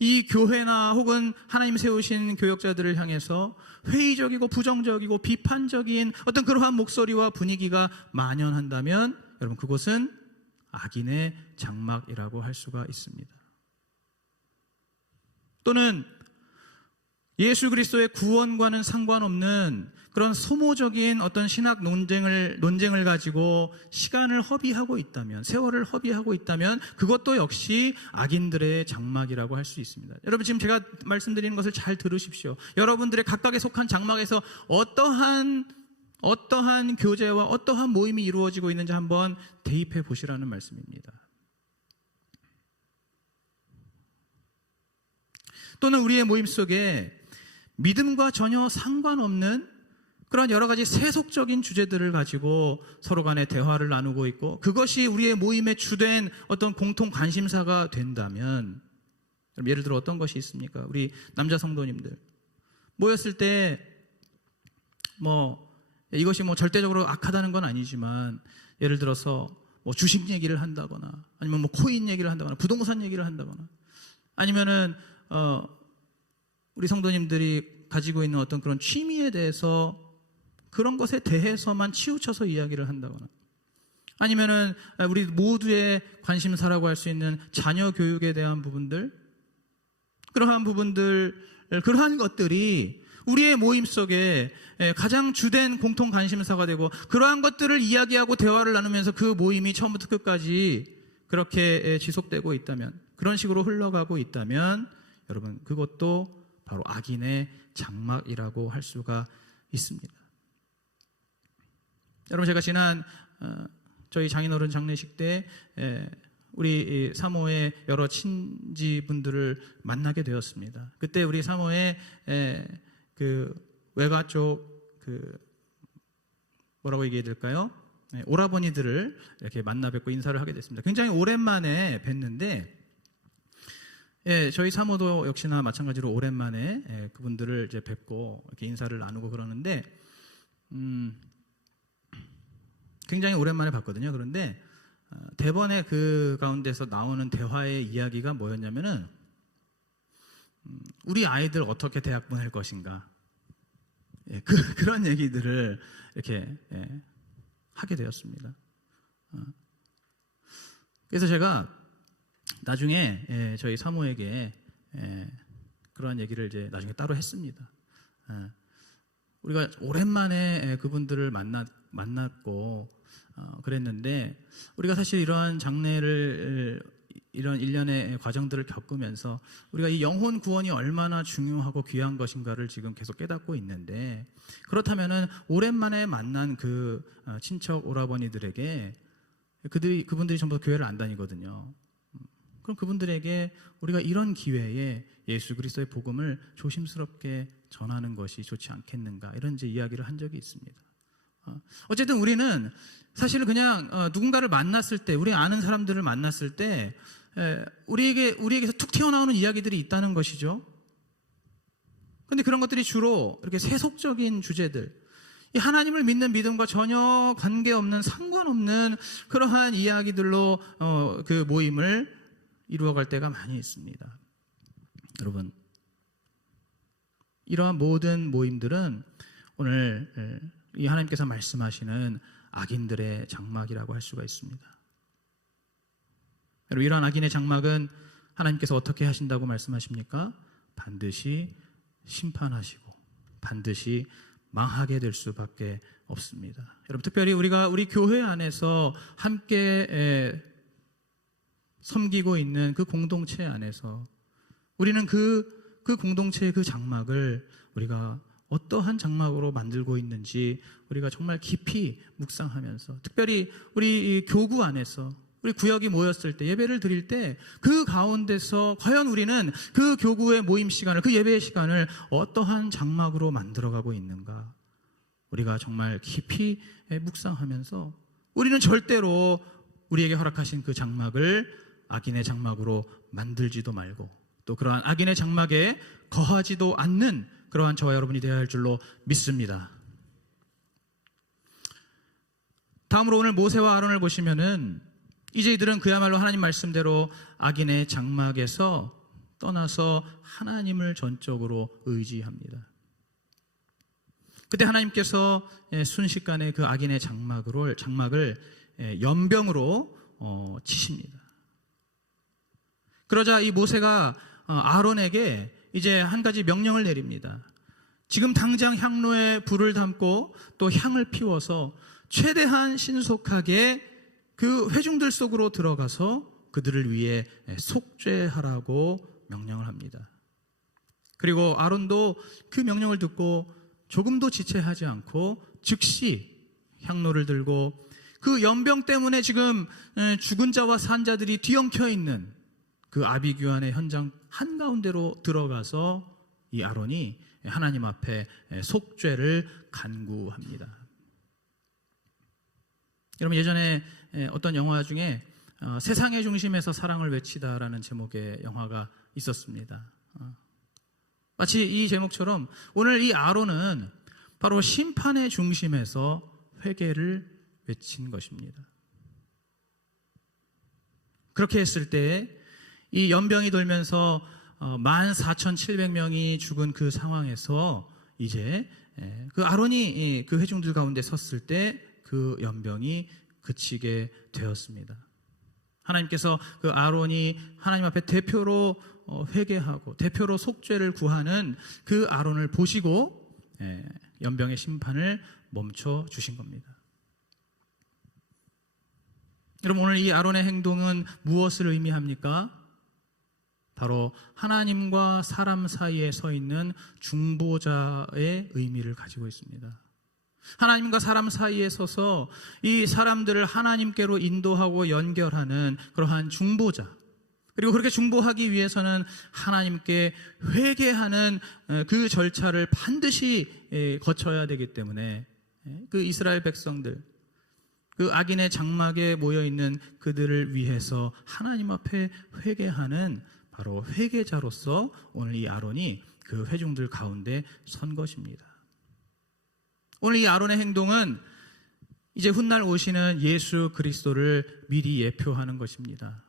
이 교회나 혹은 하나님 세우신 교역자들을 향해서 회의적이고 부정적이고 비판적인 어떤 그러한 목소리와 분위기가 만연한다면 여러분, 그곳은 악인의 장막이라고 할 수가 있습니다. 또는 예수 그리스도의 구원과는 상관없는 그런 소모적인 어떤 신학 논쟁을 가지고 시간을 허비하고 있다면, 세월을 허비하고 있다면 그것도 역시 악인들의 장막이라고 할 수 있습니다. 여러분, 지금 제가 말씀드리는 것을 잘 들으십시오. 여러분들의 각각에 속한 장막에서 어떠한 교제와 어떠한 모임이 이루어지고 있는지 한번 대입해 보시라는 말씀입니다. 또는 우리의 모임 속에 믿음과 전혀 상관없는 그런 여러 가지 세속적인 주제들을 가지고 서로 간에 대화를 나누고 있고, 그것이 우리의 모임의 주된 어떤 공통 관심사가 된다면, 예를 들어 어떤 것이 있습니까? 우리 남자 성도님들 모였을 때 이것이 절대적으로 악하다는 건 아니지만, 예를 들어서 주식 얘기를 한다거나, 아니면 코인 얘기를 한다거나, 부동산 얘기를 한다거나, 아니면은 우리 성도님들이 가지고 있는 어떤 그런 취미에 대해서 그런 것에 대해서만 치우쳐서 이야기를 한다거나, 아니면은 우리 모두의 관심사라고 할 수 있는 자녀 교육에 대한 부분들, 그러한 것들이 우리의 모임 속에 가장 주된 공통 관심사가 되고, 그러한 것들을 이야기하고 대화를 나누면서 그 모임이 처음부터 끝까지 그렇게 지속되고 있다면, 그런 식으로 흘러가고 있다면, 여러분, 그것도 바로 악인의 장막이라고 할 수가 있습니다. 여러분, 제가 지난 저희 장인어른 장례식 때 우리 사모의 여러 친지분들을 만나게 되었습니다. 그때 우리 사모의 그 외가 쪽 뭐라고 얘기해야 될까요? 오라버니들을 이렇게 만나 뵙고 인사를 하게 됐습니다. 굉장히 오랜만에 뵀는데, 저희 사모도 역시나 마찬가지로 오랜만에 그분들을 이제 뵙고 이렇게 인사를 나누고 그러는데, 굉장히 오랜만에 봤거든요. 그런데 대번에 그 가운데서 나오는 대화의 이야기가 뭐였냐면은, 우리 아이들 어떻게 대학 보낼 것인가, 그런 얘기들을 이렇게 하게 되었습니다. 그래서 제가 나중에 저희 사모에게 그런 얘기를 이제 나중에 따로 했습니다. 우리가 오랜만에 그분들을 만났고 그랬는데, 우리가 사실 이러한 장례를, 이런 일련의 과정들을 겪으면서 우리가 이 영혼 구원이 얼마나 중요하고 귀한 것인가를 지금 계속 깨닫고 있는데, 그렇다면은 오랜만에 만난 그 친척 오라버니들에게, 그분들이 전부 교회를 안 다니거든요. 그럼 그분들에게 우리가 이런 기회에 예수 그리스도의 복음을 조심스럽게 전하는 것이 좋지 않겠는가, 이런 이제 이야기를 한 적이 있습니다. 어쨌든 우리는 사실 그냥 누군가를 만났을 때, 우리 아는 사람들을 만났을 때 우리에게서 툭 튀어나오는 이야기들이 있다는 것이죠. 그런데 그런 것들이 주로 이렇게 세속적인 주제들, 이 하나님을 믿는 믿음과 전혀 관계없는, 상관없는 그러한 이야기들로 그 모임을 이루어갈 때가 많이 있습니다. 여러분, 이러한 모든 모임들은 오늘 이 하나님께서 말씀하시는 악인들의 장막이라고 할 수가 있습니다. 여러분, 이러한 악인의 장막은 하나님께서 어떻게 하신다고 말씀하십니까? 반드시 심판하시고 반드시 망하게 될 수밖에 없습니다. 여러분, 특별히 우리 교회 안에서 함께 섬기고 있는 그 공동체 안에서 우리는 그 공동체의 그 장막을 우리가 어떠한 장막으로 만들고 있는지 우리가 정말 깊이 묵상하면서, 특별히 우리 교구 안에서 우리 구역이 모였을 때, 예배를 드릴 때 그 가운데서 과연 우리는 그 교구의 모임 시간을, 그 예배의 시간을 어떠한 장막으로 만들어가고 있는가, 우리가 정말 깊이 묵상하면서 우리는 절대로 우리에게 허락하신 그 장막을 악인의 장막으로 만들지도 말고, 또 그러한 악인의 장막에 거하지도 않는 그러한 저와 여러분이 되어야 할 줄로 믿습니다. 다음으로 오늘 모세와 아론을 보시면은 이제 이들은 그야말로 하나님 말씀대로 악인의 장막에서 떠나서 하나님을 전적으로 의지합니다. 그때 하나님께서 순식간에 그 악인의 장막을 연병으로 치십니다. 그러자 이 모세가 아론에게 이제 한 가지 명령을 내립니다. 지금 당장 향로에 불을 담고 또 향을 피워서 최대한 신속하게 그 회중들 속으로 들어가서 그들을 위해 속죄하라고 명령을 합니다. 그리고 아론도 그 명령을 듣고 조금도 지체하지 않고 즉시 향로를 들고 그 연병 때문에 지금 죽은 자와 산 자들이 뒤엉켜 있는 그 아비규환의 현장 한가운데로 들어가서 이 아론이 하나님 앞에 속죄를 간구합니다. 여러분, 예전에 어떤 영화 중에 세상의 중심에서 사랑을 외치다라는 제목의 영화가 있었습니다. 마치 이 제목처럼 오늘 이 아론은 바로 심판의 중심에서 회개를 외친 것입니다. 그렇게 했을 때 이 연병이 돌면서 14,700명이 죽은 그 상황에서 이제 그 아론이 그 회중들 가운데 섰을 때 그 연병이 그치게 되었습니다. 하나님께서 그 아론이 하나님 앞에 대표로 회개하고 대표로 속죄를 구하는 그 아론을 보시고 연병의 심판을 멈춰 주신 겁니다. 여러분, 오늘 이 아론의 행동은 무엇을 의미합니까? 바로 하나님과 사람 사이에 서 있는 중보자의 의미를 가지고 있습니다. 하나님과 사람 사이에 서서 이 사람들을 하나님께로 인도하고 연결하는 그러한 중보자, 그리고 그렇게 중보하기 위해서는 하나님께 회개하는 그 절차를 반드시 거쳐야 되기 때문에 그 이스라엘 백성들, 그 악인의 장막에 모여있는 그들을 위해서 하나님 앞에 회개하는 바로 회개자로서 오늘 이 아론이 그 회중들 가운데 선 것입니다. 오늘 이 아론의 행동은 이제 훗날 오시는 예수 그리스도를 미리 예표하는 것입니다.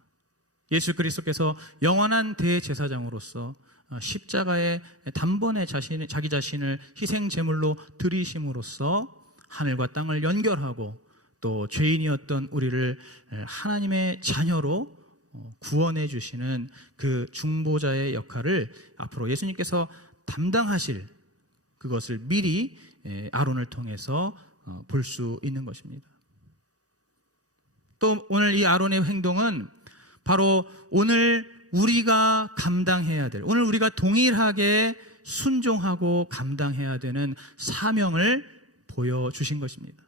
예수 그리스도께서 영원한 대제사장으로서 십자가에 단번에 자기 자신을 희생 제물로 드리심으로써 하늘과 땅을 연결하고 또 죄인이었던 우리를 하나님의 자녀로 구원해 주시는 그 중보자의 역할을 앞으로 예수님께서 담당하실 그것을 미리 아론을 통해서 볼 수 있는 것입니다. 또 오늘 이 아론의 행동은 바로 오늘 우리가 감당해야 될, 오늘 우리가 동일하게 순종하고 감당해야 되는 사명을 보여주신 것입니다.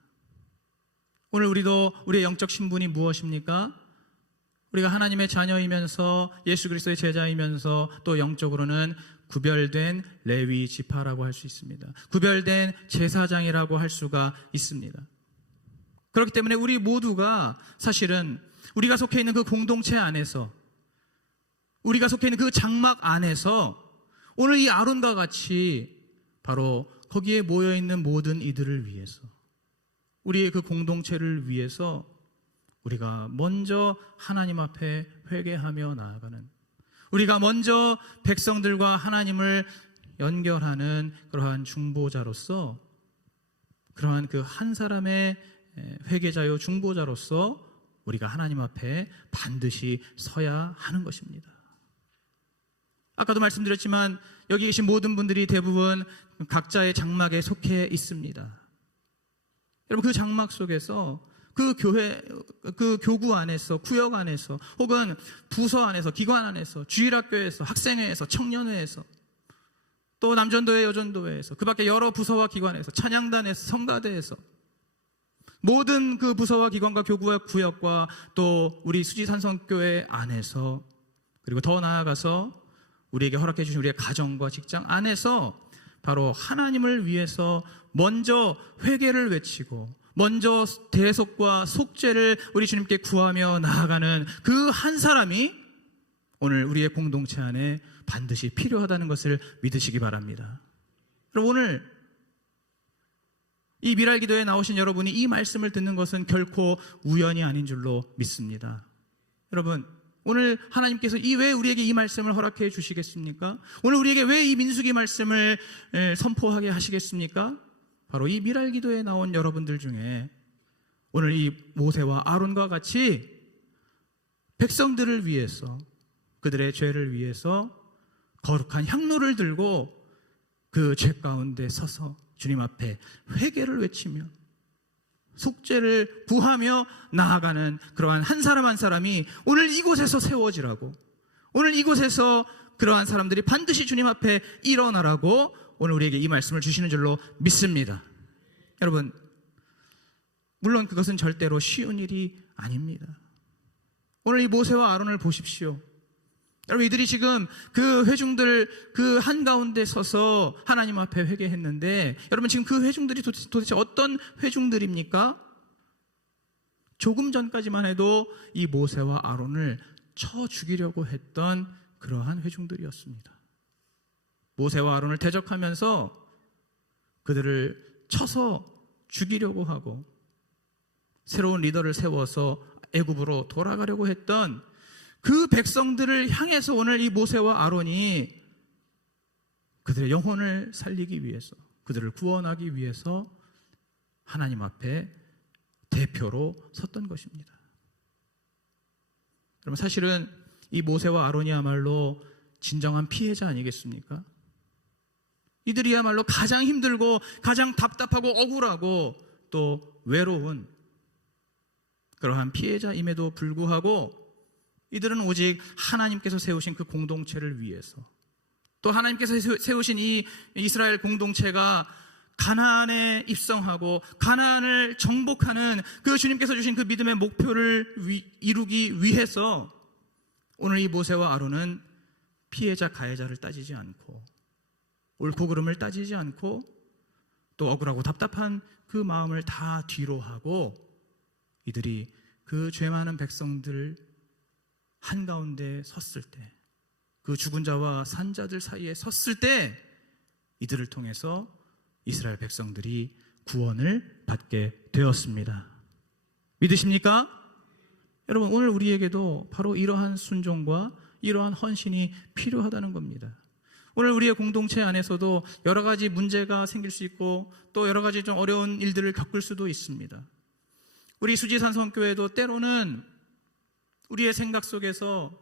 오늘 우리도 우리의 영적 신분이 무엇입니까? 우리가 하나님의 자녀이면서 예수 그리스도의 제자이면서 또 영적으로는 구별된 레위 지파라고 할 수 있습니다. 구별된 제사장이라고 할 수가 있습니다. 그렇기 때문에 우리 모두가 사실은 우리가 속해 있는 그 공동체 안에서, 우리가 속해 있는 그 장막 안에서 오늘 이 아론과 같이 바로 거기에 모여있는 모든 이들을 위해서, 우리의 그 공동체를 위해서 우리가 먼저 하나님 앞에 회개하며 나아가는, 우리가 먼저 백성들과 하나님을 연결하는 그러한 중보자로서, 그러한 그 한 사람의 회개자요 중보자로서 우리가 하나님 앞에 반드시 서야 하는 것입니다. 아까도 말씀드렸지만 여기 계신 모든 분들이 대부분 각자의 장막에 속해 있습니다. 여러분, 그 장막 속에서 그 교회, 그 교구 안에서, 구역 안에서, 혹은 부서 안에서, 기관 안에서, 주일학교에서, 학생회에서, 청년회에서, 또 남전도회, 여전도회에서, 그 밖에 여러 부서와 기관에서, 찬양단에서, 성가대에서, 모든 그 부서와 기관과 교구와 구역과 또 우리 수지산성교회 안에서, 그리고 더 나아가서 우리에게 허락해 주신 우리의 가정과 직장 안에서 바로 하나님을 위해서 먼저 회개를 외치고 먼저 대속과 속죄를 우리 주님께 구하며 나아가는 그 한 사람이 오늘 우리의 공동체 안에 반드시 필요하다는 것을 믿으시기 바랍니다. 그럼 오늘 이 미랄기도에 나오신 여러분이 이 말씀을 듣는 것은 결코 우연이 아닌 줄로 믿습니다. 여러분, 오늘 하나님께서 왜 우리에게 이 말씀을 허락해 주시겠습니까? 오늘 우리에게 왜 이 민수기 말씀을 선포하게 하시겠습니까? 바로 이 미랄기도에 나온 여러분들 중에 오늘 이 모세와 아론과 같이 백성들을 위해서, 그들의 죄를 위해서 거룩한 향로를 들고 그 죄 가운데 서서 주님 앞에 회개를 외치며 속죄를 구하며 나아가는 그러한 한 사람 한 사람이 오늘 이곳에서 세워지라고, 오늘 이곳에서 그러한 사람들이 반드시 주님 앞에 일어나라고 오늘 우리에게 이 말씀을 주시는 줄로 믿습니다. 여러분, 물론 그것은 절대로 쉬운 일이 아닙니다. 오늘 이 모세와 아론을 보십시오. 여러분, 이들이 지금 그 회중들 그 한가운데 서서 하나님 앞에 회개했는데, 여러분 지금 그 회중들이 도대체 어떤 회중들입니까? 조금 전까지만 해도 이 모세와 아론을 쳐 죽이려고 했던 그러한 회중들이었습니다. 모세와 아론을 대적하면서 그들을 쳐서 죽이려고 하고 새로운 리더를 세워서 애굽으로 돌아가려고 했던 그 백성들을 향해서 오늘 이 모세와 아론이 그들의 영혼을 살리기 위해서, 그들을 구원하기 위해서 하나님 앞에 대표로 섰던 것입니다. 여러분, 사실은 이 모세와 아론이야말로 진정한 피해자 아니겠습니까? 이들이야말로 가장 힘들고 가장 답답하고 억울하고 또 외로운 그러한 피해자임에도 불구하고 이들은 오직 하나님께서 세우신 그 공동체를 위해서, 또 하나님께서 세우신 이 이스라엘 공동체가 가나안에 입성하고 가나안을 정복하는 그 주님께서 주신 그 믿음의 목표를 이루기 위해서 오늘 이 모세와 아론은 피해자 가해자를 따지지 않고 옳고 그름을 따지지 않고 또 억울하고 답답한 그 마음을 다 뒤로 하고 이들이 그 죄 많은 백성들 한가운데 섰을 때, 그 죽은 자와 산 자들 사이에 섰을 때 이들을 통해서 이스라엘 백성들이 구원을 받게 되었습니다. 믿으십니까? 여러분, 오늘 우리에게도 바로 이러한 순종과 이러한 헌신이 필요하다는 겁니다. 오늘 우리의 공동체 안에서도 여러 가지 문제가 생길 수 있고 또 여러 가지 좀 어려운 일들을 겪을 수도 있습니다. 우리 수지산성교회도 때로는 우리의 생각 속에서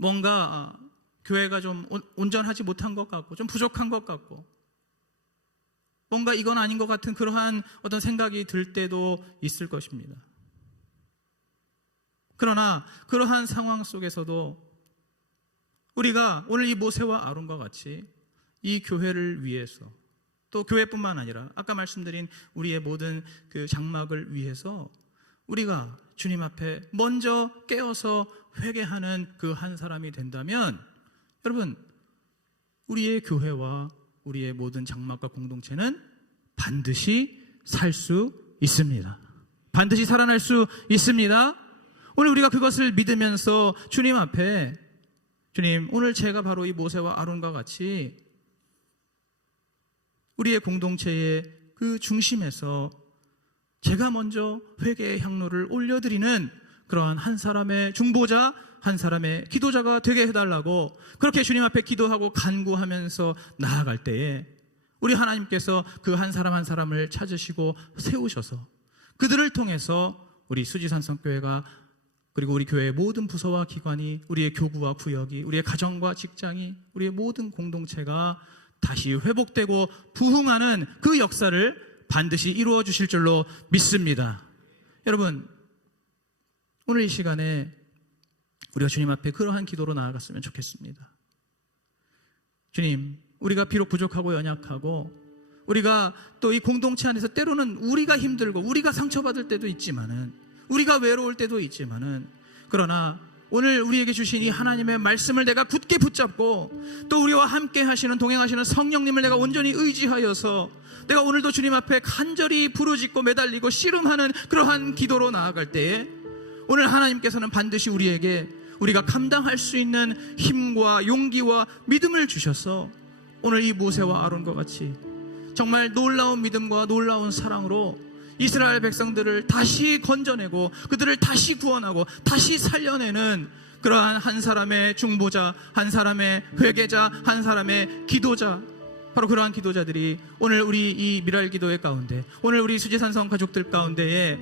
뭔가 교회가 좀 온전하지 못한 것 같고 좀 부족한 것 같고 뭔가 이건 아닌 것 같은 그러한 어떤 생각이 들 때도 있을 것입니다. 그러나 그러한 상황 속에서도 우리가 오늘 이 모세와 아론과 같이 이 교회를 위해서, 또 교회뿐만 아니라 아까 말씀드린 우리의 모든 그 장막을 위해서 우리가 주님 앞에 먼저 깨어서 회개하는 그 한 사람이 된다면, 여러분, 우리의 교회와 우리의 모든 장막과 공동체는 반드시 살 수 있습니다. 반드시 살아날 수 있습니다. 오늘 우리가 그것을 믿으면서 주님 앞에, 주님, 오늘 제가 바로 이 모세와 아론과 같이 우리의 공동체의 그 중심에서 제가 먼저 회개의 향로를 올려드리는 그러한 한 사람의 중보자, 한 사람의 기도자가 되게 해달라고 그렇게 주님 앞에 기도하고 간구하면서 나아갈 때에 우리 하나님께서 그 한 사람 한 사람을 찾으시고 세우셔서 그들을 통해서 우리 수지산성교회가, 그리고 우리 교회의 모든 부서와 기관이, 우리의 교구와 구역이, 우리의 가정과 직장이, 우리의 모든 공동체가 다시 회복되고 부흥하는 그 역사를 반드시 이루어 주실 줄로 믿습니다. 여러분, 오늘 이 시간에 우리가 주님 앞에 그러한 기도로 나아갔으면 좋겠습니다. 주님, 우리가 비록 부족하고 연약하고 우리가 또 이 공동체 안에서 때로는 우리가 힘들고 우리가 상처받을 때도 있지만은, 우리가 외로울 때도 있지만은, 그러나 오늘 우리에게 주신 이 하나님의 말씀을 내가 굳게 붙잡고 또 우리와 함께 하시는, 동행하시는 성령님을 내가 온전히 의지하여서 내가 오늘도 주님 앞에 간절히 부르짖고 매달리고 씨름하는 그러한 기도로 나아갈 때에 오늘 하나님께서는 반드시 우리에게 우리가 감당할 수 있는 힘과 용기와 믿음을 주셔서 오늘 이 모세와 아론과 같이 정말 놀라운 믿음과 놀라운 사랑으로 이스라엘 백성들을 다시 건져내고 그들을 다시 구원하고 다시 살려내는 그러한 한 사람의 중보자, 한 사람의 회개자, 한 사람의 기도자, 바로 그러한 기도자들이 오늘 우리 이 미랄 기도회 가운데, 오늘 우리 수지산성 가족들 가운데에,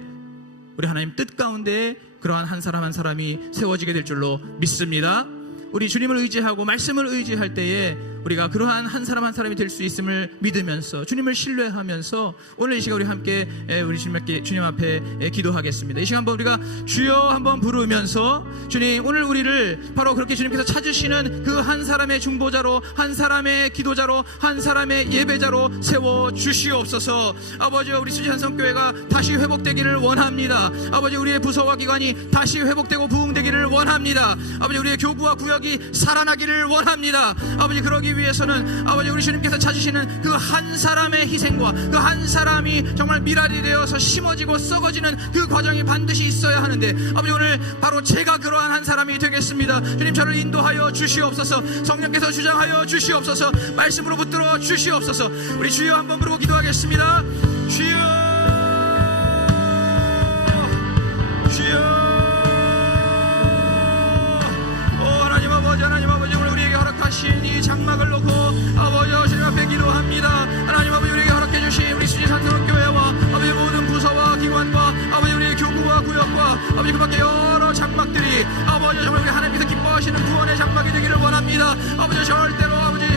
우리 하나님 뜻 가운데에 그러한 한 사람 한 사람이 세워지게 될 줄로 믿습니다. 우리 주님을 의지하고 말씀을 의지할 때에 우리가 그러한 한 사람 한 사람이 될 수 있음을 믿으면서 주님을 신뢰하면서 오늘 이 시간 우리 함께 우리 주님 앞에 기도하겠습니다. 이 시간 한번 우리가 주여 한번 부르면서 주님, 오늘 우리를 바로 그렇게 주님께서 찾으시는 그 한 사람의 중보자로, 한 사람의 기도자로, 한 사람의 예배자로 세워 주시옵소서. 아버지, 우리 수지 한성교회가 다시 회복되기를 원합니다. 아버지, 우리의 부서와 기관이 다시 회복되고 부흥되기를 원합니다. 아버지, 우리의 교구와 구역이 살아나기를 원합니다. 아버지, 그러기 위해서는 아버지 우리 주님께서 찾으시는 그 한 사람의 희생과 그 한 사람이 정말 미랄이 되어서 심어지고 썩어지는 그 과정이 반드시 있어야 하는데, 아버지, 오늘 바로 제가 그러한 한 사람이 되겠습니다. 주님, 저를 인도하여 주시옵소서. 성령께서 주장하여 주시옵소서. 말씀으로 붙들어 주시옵소서. 우리 주여 한번 부르고 기도하겠습니다. 주여, 주여. 하나님 아버지, 오늘 우리에게 허락하신 이 장막을 놓고 아버지 주님 앞에 기도합니다. 하나님 아버지, 우리에게 허락해 주신 우리 수지 산성교회와 아버지 모든 부서와 기관과 아버지 우리의 교구와 구역과 아버지 그 밖에 여러 장막들이 아버지 정말 우리 하나님께서 기뻐하시는 구원의 장막이 되기를 원합니다. 아버지, 절대로 아버지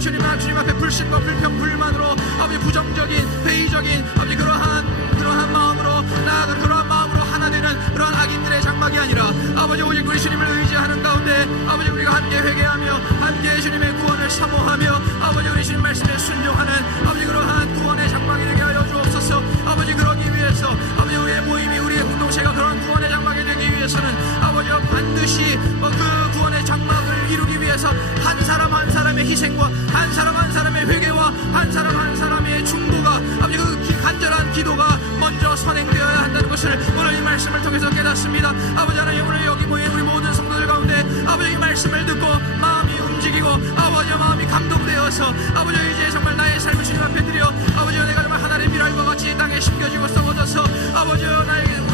주님 앞에 불신과 불평 불만으로 아버지 부정적인 회의적인 아버지 그러한 마음으로 나아가는 그러한 마음으로 하나 되는 그러한 악인들의 장막이 아니라 아버지 오직 우리 주님을 의지하는 가운데 아버지 우리가 함께 회개하며 함께 주님의 구원을 사모하며 아버지 우리 주님 말씀에 순종하는 아버지 그러한 구원의 장막이 되게 하여 주옵소서. 아버지, 그러기 위해서 아버지 우리의 모임이 우리의 공동체가 그러한 구원의 장막이 되기 위해서는 아버지와 반드시 그 구원의 장막을 이루기 위해서 한 사람 한 사람의 희생과 한 사람 한 사람의 회개와 한 사람 한 사람의 중보가 아버지 그 간절한 기도가 먼저 선행되어야 한다는 것을 오늘 이 말씀을 통해서 깨닫습니다. 아버지 하나님, 오늘 여기 모인 우리 모든 성도들 가운데 아버지 이 말씀을 듣고 마음이 움직이고 아버지의 마음이 감동되어서 아버지 이제 정말 나의 삶을 주님 앞에 드려 아버지 내가 정말 하나의 미랄과 같이 이 땅에 심겨지고 썩어져서 아버지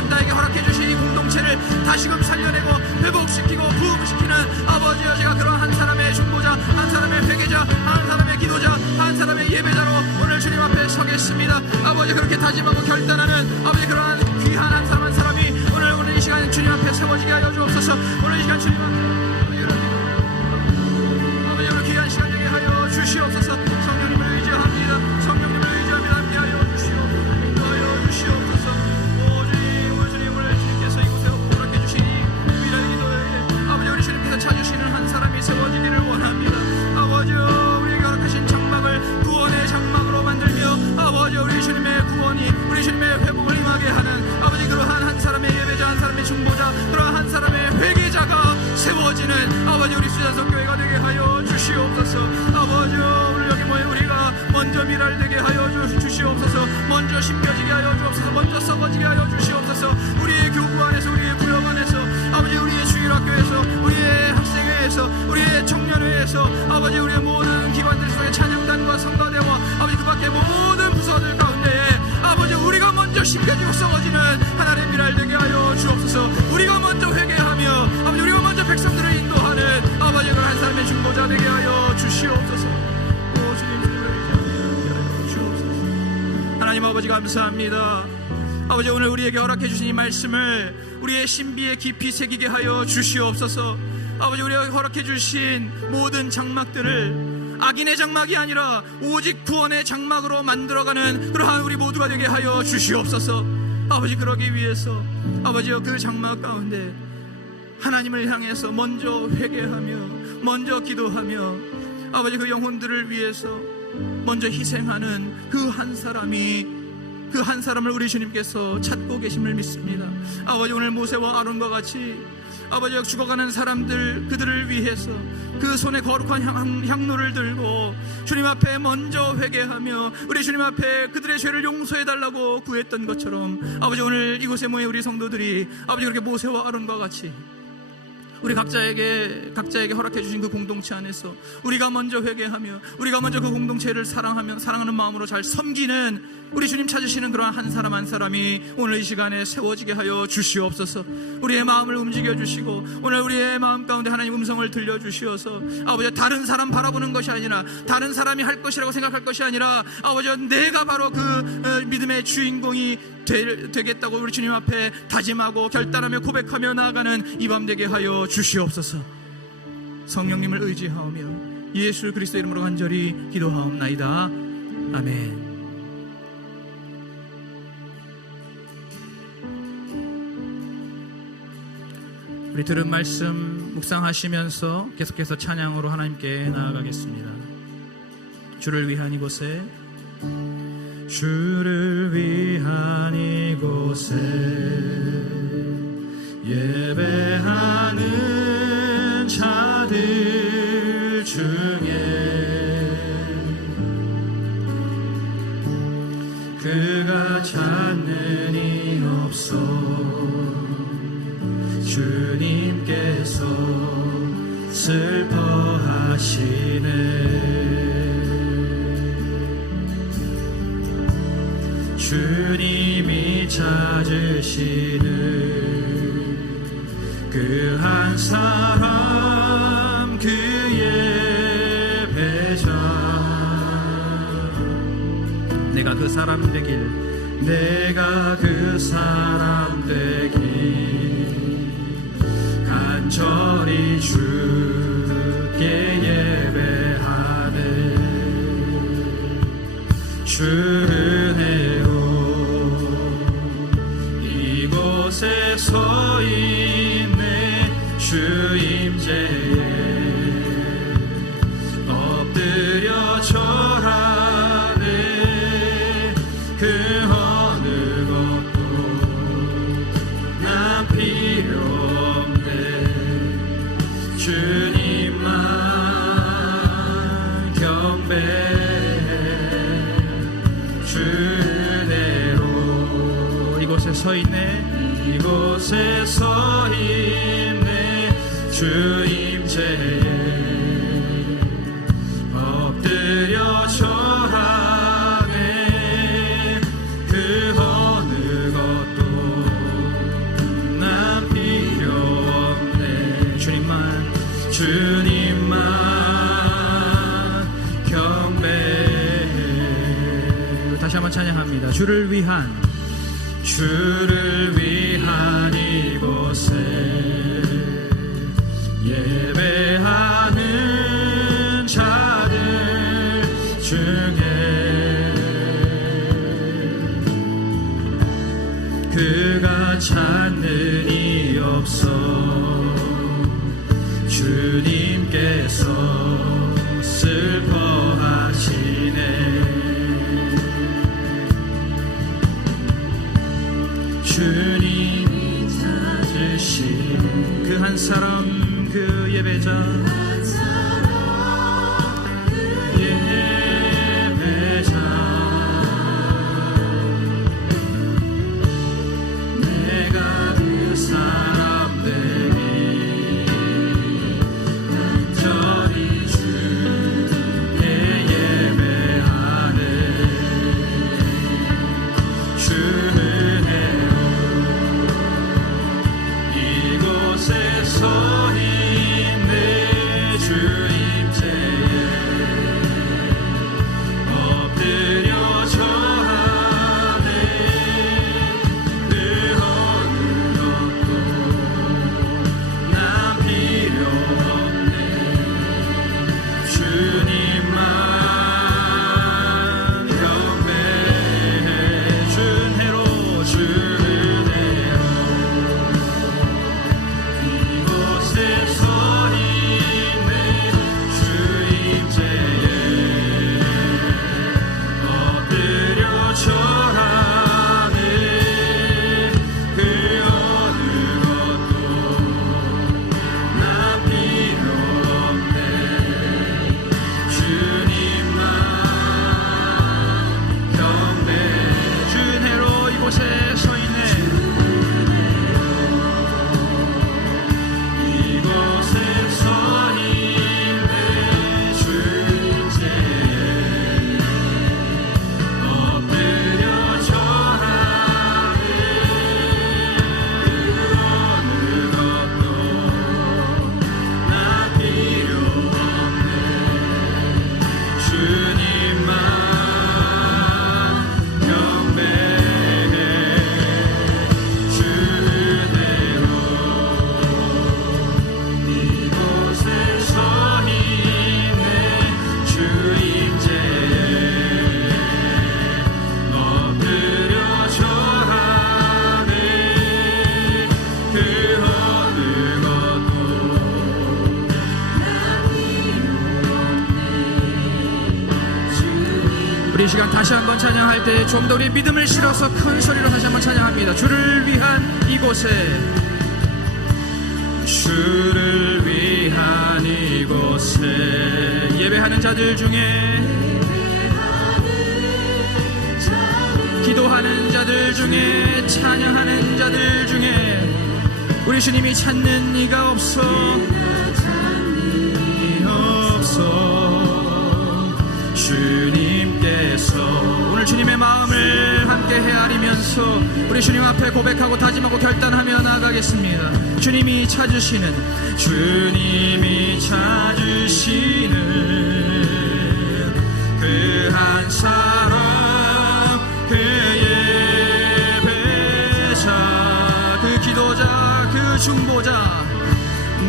나에게 허락해 주신 이 공동체를 다시금 살려내고 회복시키고 부흥시키는 아버지, 제가 그런 한 사람의 중보자, 한 사람의 회개자, 한 사람의 기도자, 한 사람의 예배자로 오늘 주님 앞에 서겠습니다. 아버지, 그렇게 다짐하고 결단하는 아버지 그러한 귀한 한 사람 한 사람이 오늘 이 시간 주님 앞에 세워지게 하여 주옵소서. 오늘 이 시간 주님 앞에 아버지 오늘 귀한 시간 되게 하여 주시옵소서. 성령님을 의지합니다. 성령님을 의지합니다. 함께 하여 인도하여 주시옵소서. 오늘 주님께서 이곳에 허락해 주신 이 위대한 기도에 아버지 우리 주님께서 찾으시는 한 사람이 세워지기를 원합니다. 아버지, 우리에게 허락하신 장막을 구원의 장막으로 만들며 아버지 우리 주님의 구원이 우리 주님의 회복을 임하게 하는 아버지 그러한 한 사람의 예배자, 한 사람의 중보자, 그러한 한 사람의 회개자가 세워지는 아버지 우리 수자성교회가 되게 하여 주시옵소서. 아버지, 오늘 여기 모인 우리가 먼저 미랄되게 하여 주시옵소서. 먼저 심겨지게 하여 주옵소서. 먼저 썩어지게 하여 주시옵소서. 우리의 교구 안에서, 우리의 구역 안에서, 아버지 우리의 주일학교에서, 우리의 학생회에서, 우리의 청년회에서, 아버지 우리의 모든 기관들 속에 찬양단과 성가대와 아버지 그 밖에 모든 부서들 가운데에 아버지 우리가 먼저 심겨지고 썩어지는 하나님의 미랄되게 하여 주옵소서. 우리가 먼저 회개하며 아버지 우리가 먼저 백성들을 인도하는 아버지 그런 한 사람의 중보자 되게 하여 주시옵소서. 오 주님, 주님을 하여 주옵소서. 하나님 아버지, 감사합니다. 아버지, 오늘 우리에게 허락해 주신 이 말씀을 우리의 신비에 깊이 새기게 하여 주시옵소서. 아버지, 우리에게 허락해 주신 모든 장막들을 악인의 장막이 아니라 오직 구원의 장막으로 만들어가는 그러한 우리 모두가 되게 하여 주시옵소서. 아버지, 그러기 위해서 아버지여 그 장막 가운데 하나님을 향해서 먼저 회개하며 먼저 기도하며 아버지 그 영혼들을 위해서 먼저 희생하는 그 한 사람을 우리 주님께서 찾고 계심을 믿습니다. 아버지, 오늘 모세와 아론과 같이 아버지 죽어가는 사람들 그들을 위해서 그 손에 거룩한 향로를 들고 주님 앞에 먼저 회개하며 우리 주님 앞에 그들의 죄를 용서해달라고 구했던 것처럼 아버지 오늘 이곳에 모인 우리 성도들이 아버지 그렇게 모세와 아론과 같이 우리 각자에게 허락해 주신 그 공동체 안에서 우리가 먼저 회개하며 우리가 먼저 그 공동체를 사랑하는 마음으로 잘 섬기는 우리 주님 찾으시는 그러한 한 사람 한 사람이 오늘 이 시간에 세워지게 하여 주시옵소서. 우리의 마음을 움직여 주시고 오늘 우리의 마음 가운데 하나님 음성을 들려주시어서 아버지 다른 사람 바라보는 것이 아니라 다른 사람이 할 것이라고 생각할 것이 아니라 아버지 내가 바로 그 믿음의 주인공이 되겠다고 우리 주님 앞에 다짐하고 결단하며 고백하며 나아가는 이 밤 되게 하여 주시옵소서. 성령님을 의지하며 예수 그리스도의 이름으로 간절히 기도하옵나이다. 아멘. 우리 들은 말씀 묵상하시면서 계속해서 찬양으로 하나님께 나아가겠습니다. 주를 위한 이곳에, 주를 위한 이곳에 예배하는 자들 중에 그가 찾는 이 없어 주님께서 슬퍼하시네. 주님이 찾으시는 그 한 사람 그의 배자. 내가 그 사람 되길, 내가 그 사람 되길 간절히 주께 예배하네. 주 은혜로 이곳에 서 있네. 주 임재에 엎드려 절하네. 그 어느 것도 난 필요 없네. 주님만 경배해. 주 은혜로 이곳에 서 있네. 이곳에 서 있네. 주 임재에 엎드려 절하네. 그 어느 것도 난 필요 없네. 주님만 경배해. 다시 한번 찬양합니다. 주를 위한 이곳에 예배하는 자들 중에 그가 찾는 이 없어 주님께서 슬퍼하시네. 주님이 찾으신 그 한 사람 그 예배자, 내가 그 사람 되길 간절히 주께 예배하네. 주 은혜로 이곳에 서 있네. 이 시간 다시 한번 찬양할 때 좀 더 우리 믿음을 실어서 큰 소리로 다시 한번 찬양합니다. 주를 위한 이곳에, 주를 위한 이곳에 예배하는 자들 중에, 기도하는 자들 중에, 찬양하는 자들 중에 우리 주님이 찾는 이가 없어, 주님께서 오늘 주님의 마음을 함께 헤아리면서 우리 주님 앞에 고백하고 다짐하고 결단하며 나아가겠습니다. 주님이 찾으시는, 주님이 찾으시는 그 한 사람, 그 예배자, 그 기도자, 그 중보자,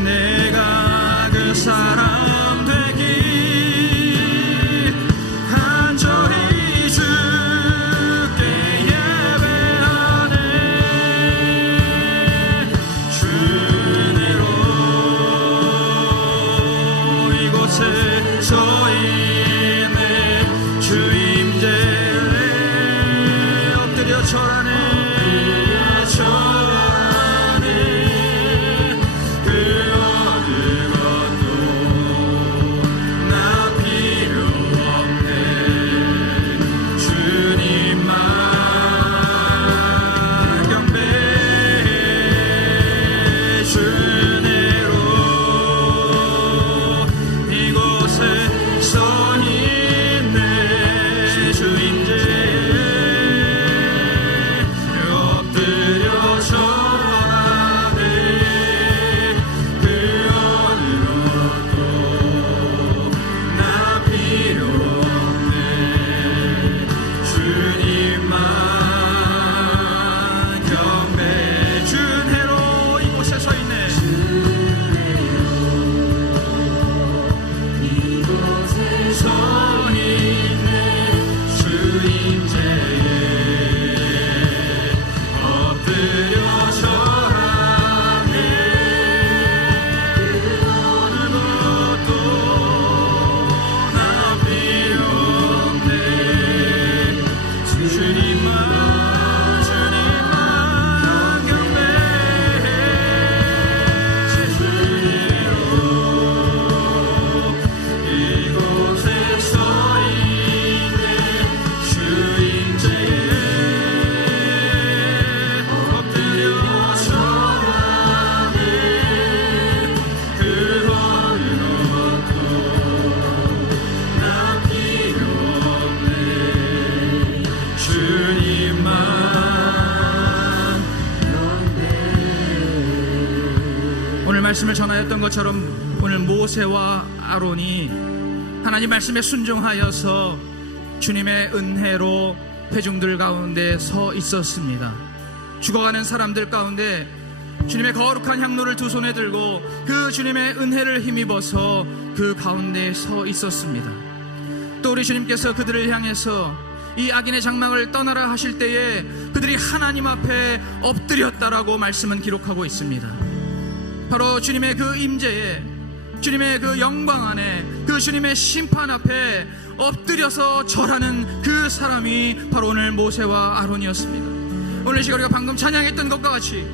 내가 그 사람 되기 간절히 주께 예배하네. 주 은혜로 이곳에 서 있네. 주 임재에 엎드려 절하네. 말씀을 전하였던 것처럼 오늘 모세와 아론이 하나님 말씀에 순종하여서 주님의 은혜로 회중들 가운데 서 있었습니다. 죽어가는 사람들 가운데 주님의 거룩한 향로를 두 손에 들고 그 주님의 은혜를 힘입어서 그 가운데 서 있었습니다. 또 우리 주님께서 그들을 향해서 이 악인의 장막을 떠나라 하실 때에 그들이 하나님 앞에 엎드렸다라고 말씀은 기록하고 있습니다. 바로 주님의 그 임재에, 주님의 그 영광 안에, 그 주님의 심판 앞에 엎드려서 절하는 그 사람이 바로 오늘 모세와 아론이었습니다. 오늘 시간 우리가 방금 찬양했던 것과 같이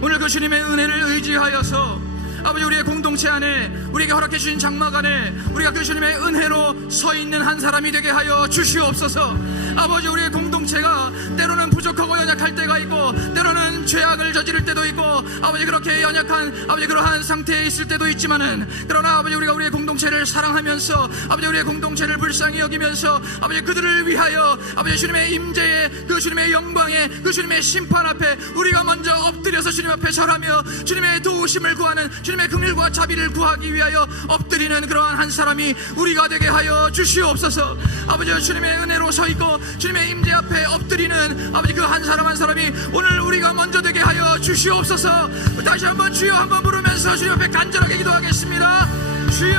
오늘 그 주님의 은혜를 의지하여서 아버지 우리의 공동체 안에, 우리에게 허락해 주신 장막 안에 우리가 그 주님의 은혜로 서 있는 한 사람이 되게 하여 주시옵소서. 아버지 우리의 공동체가 때로는 부족하고 연약할 때가 있고 때로는 죄악을 저지를 때도 있고 아버지 그렇게 연약한 아버지 그러한 상태에 있을 때도 있지만은, 그러나 아버지 우리가 우리의 공동체를 사랑하면서 아버지 우리의 공동체를 불쌍히 여기면서 아버지 그들을 위하여 아버지 주님의 임재에, 그 주님의 영광에, 그 주님의 심판 앞에 우리가 먼저 엎드려서 주님 앞에 절하며 주님의 도우심을 구하는, 주님의 긍휼과 자비를 구하기 위하여 엎드리는 그러한 한 사람이 우리가 되게 하여 주시옵소서. 아버지 주님의 은혜로 서 있고 주님의 임재 앞에 엎드리는 아버지 그 한 사람 한 사람이 오늘 우리가 먼저 되게 하여 주시옵소서. 다시 한번 주여 한번 부르면서 주님 앞에 간절하게 기도하겠습니다. 주여,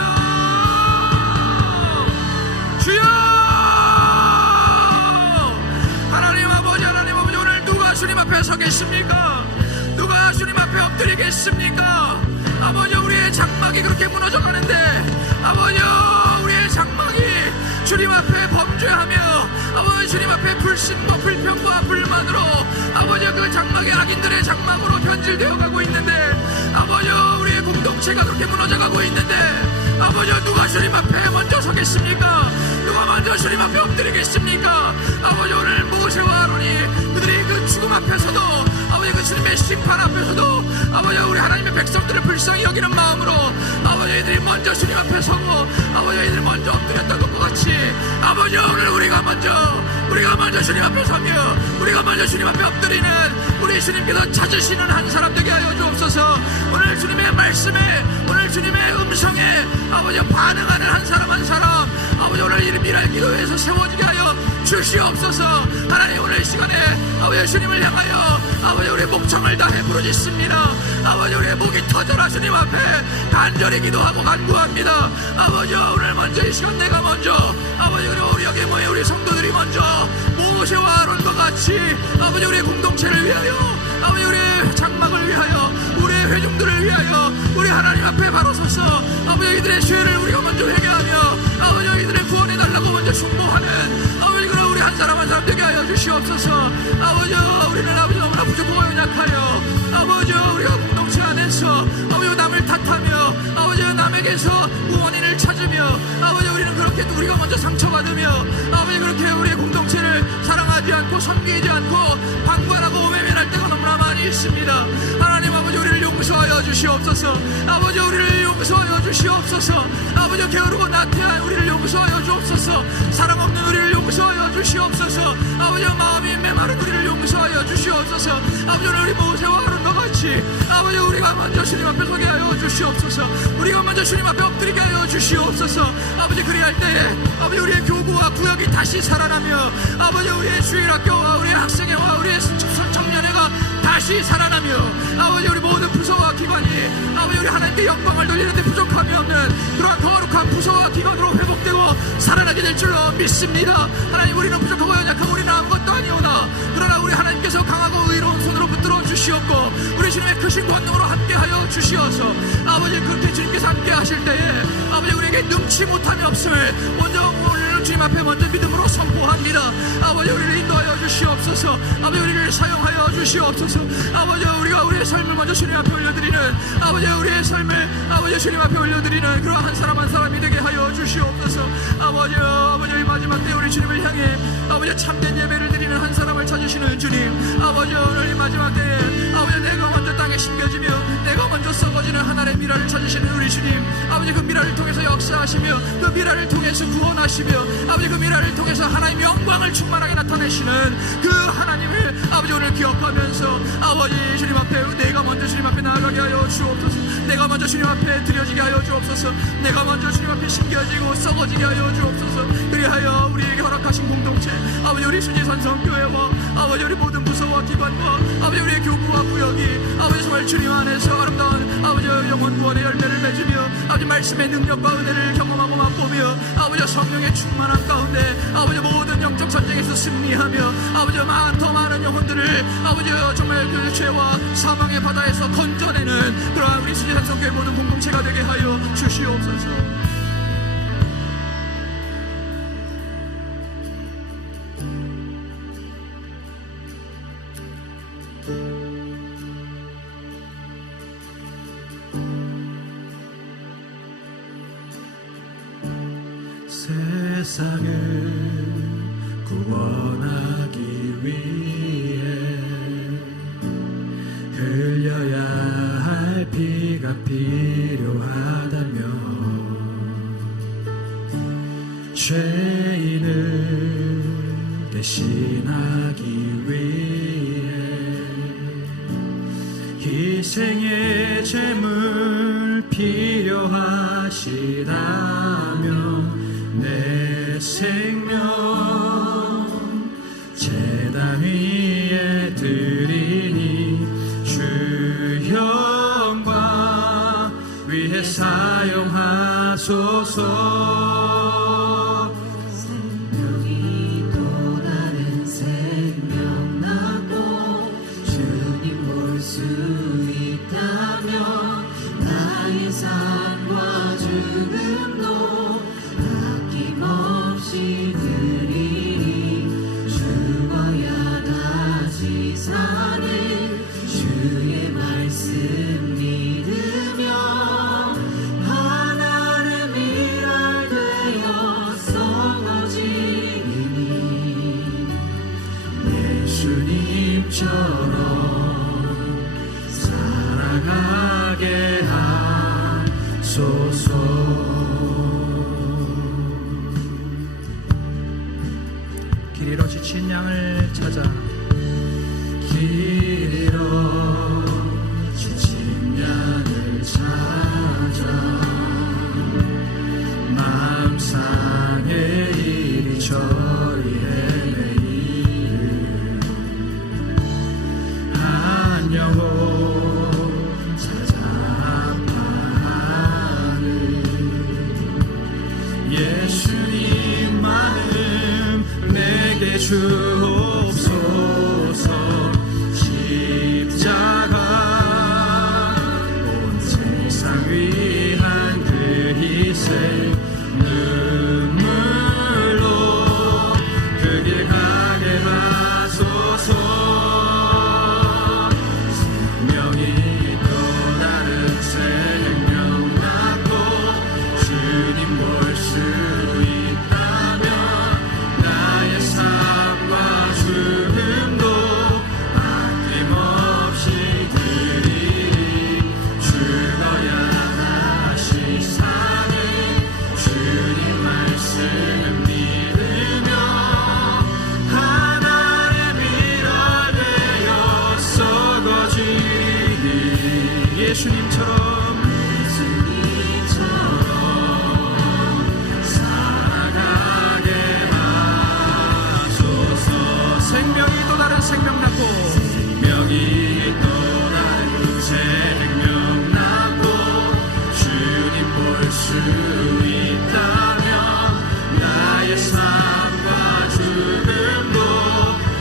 주여. 하나님 아버지, 하나님 아버지, 오늘 누가 주님 앞에 서겠습니까? 누가 주님 앞에 엎드리겠습니까? 아버지 우리의 장막이 그렇게 무너져 가는데, 아버지 우리의 장막이 주님 앞에 범죄하며 아버지 주님 앞에 불신과 불평과 불만으로 아버지 그 장막의 악인들의 장막으로 변질되어 가고 있는데 아버지 우리의 공동체가 그렇게 무너져가고 있는데 아버지 누가 주님 앞에 먼저 서겠습니까? 누가 먼저 주님 앞에 엎드리겠습니까? 아버지 오늘 모세와 아론이 그들이 그 죽음 앞에서도 아버지 그 주님의 심판 앞에서도 아버지 우리 하나님의 백성들을 불쌍히 여기는 마음으로 아버지 이들이 먼저 주님 앞에 서고 아버지 이들이 먼저 엎드렸던 것과 같이 아버지 오늘 우리가 먼저 주님 앞에 서며 우리가 먼저 주님 앞에 엎드리는 우리 주님께서 찾으시는 한 사람 되게 하여 주옵소서. 오늘 주님의 말씀에 오늘 주님의 음성에 아버지 반응하는 한 사람 아버지 오늘 이 미랄 기도회에서 세워지게 하여 주시옵소서. 하나님 오늘 이 시간에 아버지 주님을 향하여 아버지 우리의 목청을 다해 부르짖습니다. 아버지 우리의 목이 터져라 주님 앞에 간절히 기도하고 간구합니다. 아버지 오늘 먼저 이 시간 내가 먼저 아버지 우리 여기 모여 우리 성도들이 먼저 모세와 아론과 같이 아버지 우리의 공동체를 위하여 아버지 우리의 장막을 위하여 우리의 회중들을 위하여 우리 하나님 앞에 바로 서서 아버지 이들의 죄를 우리가 먼저 회개하며 아버지 이들의 구원해달라고 먼저 충고하는 아버지 그런 우리 한 사람 되게 하여 주시옵소서. 아버지 우리는 아버지 너무나 부족하고 연약하여 아버지 우리가 공동체 안에서 아버지 남을 탓하며 아버지 남에게서 원인을 찾으며 아버지 우리는 그렇게 우리가 먼저 상처받으며 아버지 그렇게 우리의 공동체를 사랑하지 않고 섬기지 않고 방관하고 외면할 때가 너무나 많이 있습니다. 하나님 아버지 우리를 용서하여 주시옵소서. 아버지 우리를 용서하여 주시옵소서. 아버지 게으르고 나태한 우리를 용서하여 주옵소서. 사랑 없는 우리를 용서하여 주시옵소서. 아버지 마음이 메마른 우리를 용서하여 주시옵소서. 아버지 우리 모세와 아론과 같이 아버지 우리가 먼저 주님 앞에 서게 하여 주시옵소서. 우리가 먼저 주님 앞에 엎드리게 하여 주시옵소서. 아버지 그리할 때에 아버지 우리의 교구와 구역이 다시 살아나며 아버지 우리의 주일학교와 우리의 학생회와 우리의 청년회가 다시 살아나며 아버지 우리 모든 부서와 기관이 아버지 우리 하나님께 영광을 돌리는데 부족함이 없는 그러한 거룩한 부서와 기관으로 회복되고 살아나게 될 줄로 믿습니다. 하나님 우리는 부족하고 연약하고 우리는 아무것도 아니오나 그러나 우리 하나님께서 강하고 의로운 손으로 붙들어 주시옵고 우리 주님의 크신 권능으로 함께하여 주시어서 아버지 그렇게 주님께서 함께 하실 때에 아버지 우리에게 능치 못함이 없음을 먼저 오늘 주님 앞에 먼저 믿음으로 선포합니다. 아버지 우리를 인도하여 주시옵소서. 아버지 우리를 사용하여 주시옵소서. 아버지 우리가 우리의 삶을 먼저 주님 앞에 올려드리는 아버지 우리의 삶을 아버지 주님 앞에 올려드리는 그러한 한 사람이 되게 하여 주시옵소서. 아버지 마지막 때 우리 주님을 향해 아버지 참된 예배를 드리는 한 사람을 찾으시는 주님 아버지 오늘 이 마지막 때에 아버지 내가 먼저 땅에 심겨지며 내가 먼저 썩어지는 하나님의 미라를 찾으시는 우리 주님 아버지 그 미라를 통해서 역사하시며 그 미라를 통해서 구원하시며 아버지 그 미라를 통해서 하나님의 영광을 충만하게 나타내시는 그 하나님을 아버지 오늘 기억하면서 아버지 주님 앞에 내가 먼저 주님 앞에 나아가게 하여 주옵소서. 내가 먼저 주님 앞에 드려지게 하여 주옵소서. 내가 먼저 주님 앞에 심겨지고 썩어지게 하여 주옵소서. 그리하여 우리에게 허락하신 공동체 아버지 우리 순위산성교회와 아버지 우리 모든 부서와 기관과 아버지 우리의 교구와 구역이 아버지 정말 주님 안에서 아름다운 아버지 영혼 구원의 열매를 맺으며 아버지 말씀의 능력과 은혜를 경험하고 맛보며 아버지 성령의 충만한 가운데 아버지 모든 영적 전쟁에서 승리하며 아버지 더 많은 영혼들을 아버지 정말 그 죄와 사망의 바다에서 건져내는 그러한 우리 순위산성교회 모든 공동체가 되게 하여 주시옵소서. 세상을 구원하기 위해 흘려야 할 피가 필요하다면 죄인을 대신하기 위해 희생의 제물 필요하시다면 내 생명 제단 위에 드리니 주 영광 위해 사용하소서. 생명이 또 다른 생명 낳고 주님 볼 수 있다면 나의 삶과 죽음도 아낌없이 어린 양을 찾아 길 잃어 지친 양을 찾아 마음 상해 이리저리 헤매이는 한 영혼 찾아 아파하는 예수님 마음 내게 주옵소서. 십자가 온 세상 위한 그 희생 눈물로 그 길 가게 하소서. 생명이 또 다른 생명 낳고 주님 볼 수 있다면 나의 삶과 죽음도 아낌없이 드리리. 죽어야 다시 사는 주님 말씀 믿으며 하나의 미랄 되어 썩어지리. 예수님처럼 살아가게 하소서. 생명이 또 다른 생명 낳고 생명이 또 다른 생명 낳고 주님 볼 수 있다면 나의 삶과 죽음도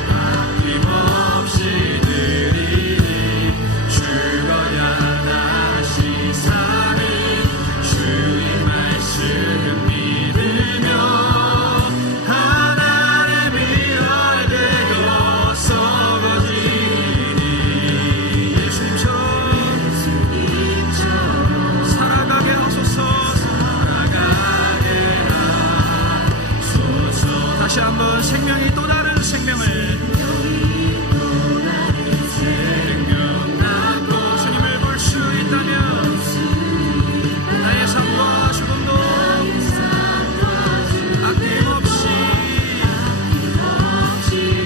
아낌없이 드리리. 죽어야 다시 사는 주의 말씀 믿으며 하나의 미랄 되어 썩어지리. 예수님처럼 살아가게 하소서. 살아가게 하소서. 다시 한번 생명이 또 다른 생명 낳고 주님을 볼 수 있다면 나의 삶과 죽음도 아낌없이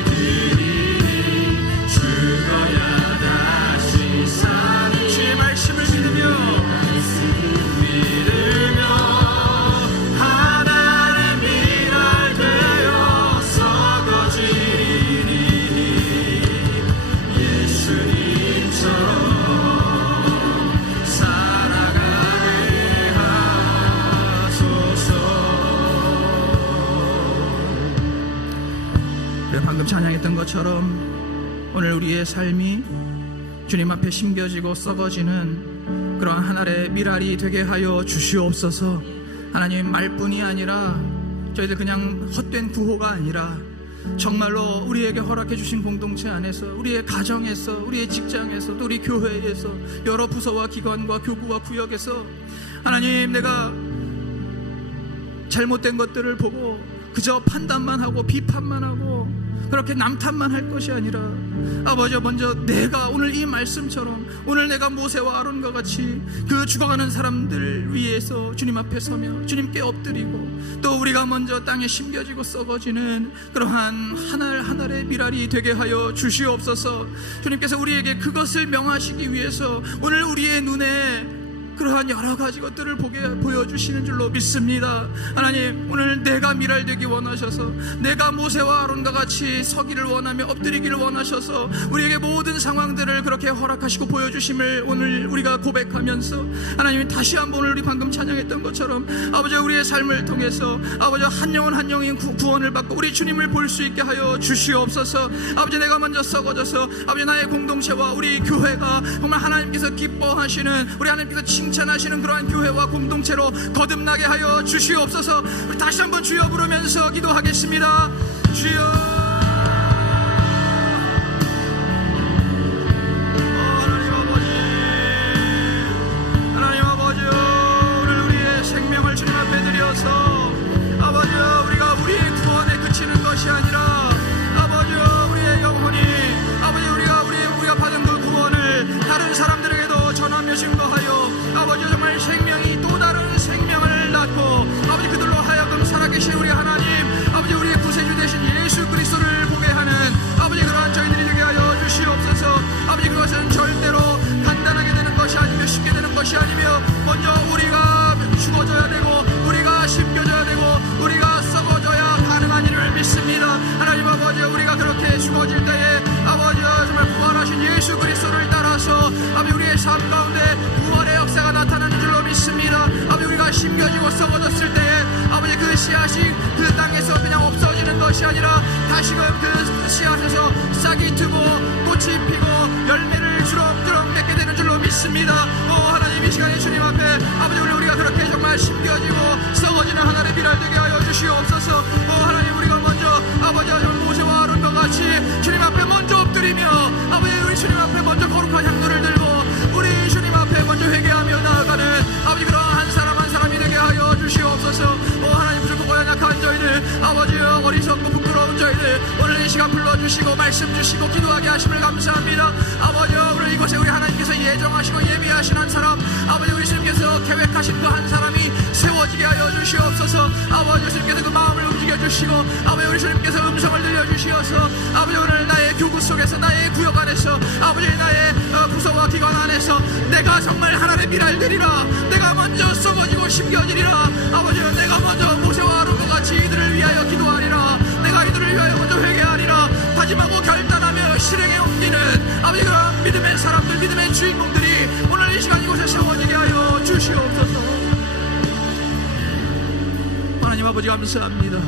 드리리. 죽어야 다시 사는 주의 말씀을 믿으며 하나의 미랄 되어 썩어지리. 예수님처럼 살아가게 하소서. 그래, 방금 찬양했던 것처럼 오늘 우리의 삶이 주님 앞에 심겨지고 썩어지는 그러한 하늘의 미랄이 되게 하여 주시옵소서. 하나님, 말뿐이 아니라 저희들 그냥 헛된 구호가 아니라 정말로 우리에게 허락해 주신 공동체 안에서, 우리의 가정에서, 우리의 직장에서, 또 우리 교회에서, 여러 부서와 기관과 교구와 구역에서 하나님, 내가 잘못된 것들을 보고 그저 판단만 하고 비판만 하고 그렇게 남탓만 할 것이 아니라 아버지, 먼저 내가 오늘 이 말씀처럼 오늘 내가 모세와 아론과 같이 그 죽어가는 사람들 위해서 주님 앞에 서며 주님께 엎드리고 또 우리가 먼저 땅에 심겨지고 썩어지는 그러한 하늘의 미랄이 되게 하여 주시옵소서. 주님께서 우리에게 그것을 명하시기 위해서 오늘 우리의 눈에 그러한 여러 가지 것들을 보여주시는 줄로 믿습니다. 하나님, 오늘 내가 미랄되기 원하셔서, 내가 모세와 아론과 같이 서기를 원하며 엎드리기를 원하셔서 우리에게 모든 상황들을 그렇게 허락하시고 보여주심을 오늘 우리가 고백하면서 하나님, 다시 한번 오늘 우리 방금 찬양했던 것처럼 아버지, 우리의 삶을 통해서 아버지, 한 영혼 한 영혼 구원을 받고 우리 주님을 볼 수 있게 하여 주시옵소서. 아버지, 내가 먼저 썩어져서 아버지, 나의 공동체와 우리 교회가 정말 하나님께서 기뻐하시는, 우리 하나님께서 칭찬하시는 그러한 교회와 공동체로 거듭나게 하여 주시옵소서. 우리 다시 한번 주여 부르면서 기도하겠습니다. 주여, 하나님 아버지, 오늘 우리의 생명을 주님 앞에 드려서 아버지, 우리가 우리의 구원에 그치는 것이 아니라 아버지, 우리의 영혼이 아버지, 우리가 받은 그 구원을 다른 사람들에게도 전하며 증거하여 아버지, 정말 생명이 또 다른 생명을 낳고 아버지, 그들로 하여금 살아계신 우리 하나님, 아버지, 우리의 구세주 되신 예수 그리스도 삶 가운데 부활의 역사가 나타나는 줄로 믿습니다. 아버지 우리가 심겨지고 썩어졌을 때에 아버지 그 씨앗이 그 땅에서 그냥 없어지는 것이 아니라 다시금 그 씨앗에서 싹이 트고 꽃이 피고 열매를 주렁주렁 맺게 되는 줄로 믿습니다. 하나님 이 시간에 주님 앞에 아버지 우리가 그렇게 정말 심겨지고 썩어지는 하나님의 비랄 되게 하여 주시옵소서. 하나님 우리가 먼저 아버지 모세와 아론과 같이 주님 앞에 먼저 엎드리며 아버지 우리 주님 앞에 먼저 거룩한 향로를 들고 우리 주님 앞에 먼저 회개하며 나아가는 아버지 그런 한 사람 한 사람이 되게 하여 주시옵소서. 하나님 부족하고 연약한 저희들 아버지 어리석고 부끄러운 저희들 오늘 이 시간 불러주시고 말씀 주시고 기도하게 하심을 감사합니다. 아버지 오늘 이곳에 우리 하나님께서 예정하시고 예비하신 한 사람 아버지 우리 주님께서 계획하신 그 한 사람이 세워지게 하여 주시옵소서. 아버지 주님께서 그 마음을 움직여 주시고 아버지 우리 주님께서 음성을 들려주시어서 아버지 오늘 나의 교구 속에서 나의 구역 안에서 아버지 나의 부서와 기관 안에서 내가 정말 하나님의 미랄 되리라. 내가 먼저 썩어지고 심겨지리라. 아버지 내가 먼저 모세와 아론과 같이 이들을 위하여 기도하리라. 내가 이들을 위하여 먼저 회개하리라. 다짐하고 결단하며 실행에 옮기는 아버지 그런 믿음의 사람들 믿음의 주인공들이 오늘 이 시간 이곳에 세워지게 하여 주시옵소서. 하나님 아버지 감사합니다.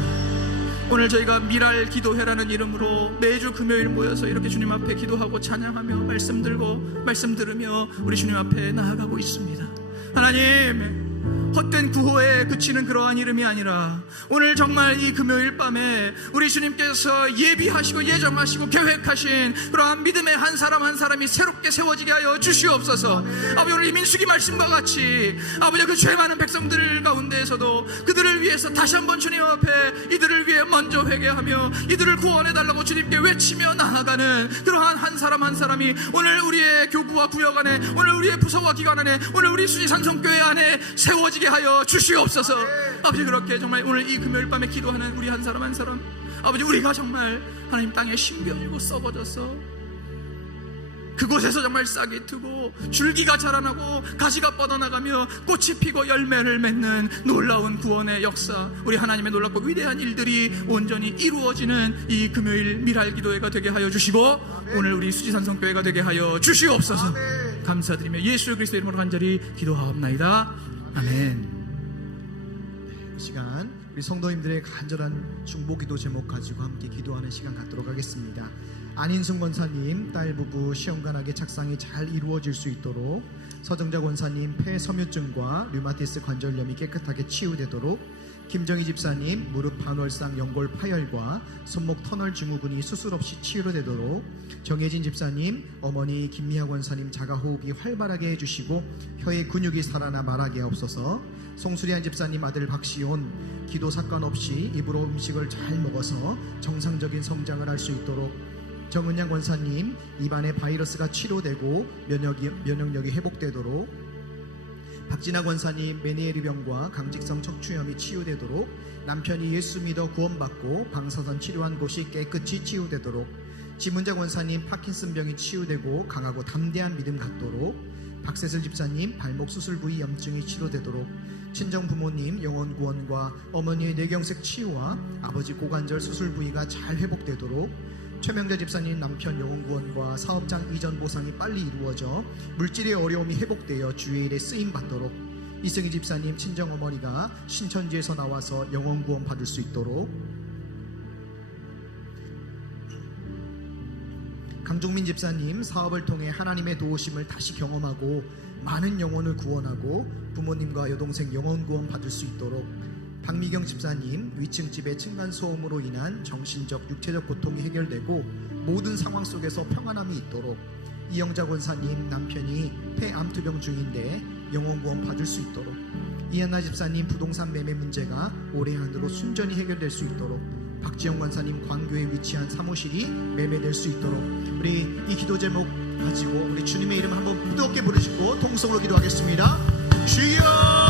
오늘 저희가 미랄 기도회라는 이름으로 매주 금요일 모여서 이렇게 주님 앞에 기도하고 찬양하며 말씀 들고 말씀 들으며 우리 주님 앞에 나아가고 있습니다. 하나님 헛된 구호에 그치는 그러한 이름이 아니라 오늘 정말 이 금요일 밤에 우리 주님께서 예비하시고 예정하시고 계획하신 그러한 믿음의 한 사람 한 사람이 새롭게 세워지게 하여 주시옵소서. 아버지 오늘 이 민수기 말씀과 같이 아버지 그 죄 많은 백성들 가운데에서도 그들을 위해서 다시 한번 주님 앞에 이들을 위해 먼저 회개하며 이들을 구원해달라고 주님께 외치며 나아가는 그러한 한 사람 한 사람이 오늘 우리의 교구와 구역 안에 오늘 우리의 부서와 기관 안에 오늘 우리 수지 산성교회 안에 세워지게 하여 주시옵소서. 아버지 그렇게 정말 오늘 이 금요일 밤에 기도하는 우리 한 사람 한 사람 아버지 우리가 정말 하나님 땅에 심겨지고 썩어져서 그곳에서 정말 싹이 트고 줄기가 자라나고 가지가 뻗어나가며 꽃이 피고 열매를 맺는 놀라운 구원의 역사 우리 하나님의 놀랍고 위대한 일들이 온전히 이루어지는 이 금요일 미랄 기도회가 되게 하여 주시고 오늘 우리 수지산성교회가 되게 하여 주시옵소서. 감사드리며 예수 그리스도의 이름으로 간절히 기도하옵나이다. 아멘. 이 시간 우리 성도님들의 간절한 중보기도 제목 가지고 함께 기도하는 시간 갖도록 하겠습니다. 안인순 권사님 딸 부부 시험관하게 착상이 잘 이루어질 수 있도록, 서정자 권사님 폐 섬유증과 류마티스 관절염이 깨끗하게 치유되도록, 김정희 집사님 무릎 반월상 연골 파열과 손목 터널 증후군이 수술 없이 치료되도록, 정혜진 집사님 어머니 김미하 권사님 자가호흡이 활발하게 해주시고 혀의 근육이 살아나 말하게 하옵소서. 송수리한 집사님 아들 박시온 기도 사건 없이 입으로 음식을 잘 먹어서 정상적인 성장을 할 수 있도록, 정은양 권사님 입안의 바이러스가 치료되고 면역력이 회복되도록, 박진아 권사님 메니에르 병과 강직성 척추염이 치유되도록, 남편이 예수 믿어 구원받고 방사선 치료한 곳이 깨끗이 치유되도록, 지문자 권사님 파킨슨병이 치유되고 강하고 담대한 믿음 갖도록, 박세슬 집사님 발목 수술 부위 염증이 치료되도록, 친정 부모님 영혼 구원과 어머니의 뇌경색 치유와 아버지 고관절 수술 부위가 잘 회복되도록, 최명자 집사님 남편 영혼구원과 사업장 이전 보상이 빨리 이루어져 물질의 어려움이 회복되어 주의 일에 쓰임받도록, 이승희 집사님 친정어머니가 신천지에서 나와서 영혼구원 받을 수 있도록, 강종민 집사님 사업을 통해 하나님의 도우심을 다시 경험하고 많은 영혼을 구원하고 부모님과 여동생 영혼구원 받을 수 있도록, 박미경 집사님 위층집의 층간소음으로 인한 정신적 육체적 고통이 해결되고 모든 상황 속에서 평안함이 있도록, 이영자 권사님 남편이 폐암투병 중인데 영혼구원 받을 수 있도록, 이현나 집사님 부동산 매매 문제가 올해 안으로 순전히 해결될 수 있도록, 박지영 권사님 광교에 위치한 사무실이 매매될 수 있도록, 우리 이 기도 제목 가지고 우리 주님의 이름 한번 뜨겁게 부르시고 통성으로 기도하겠습니다. 주여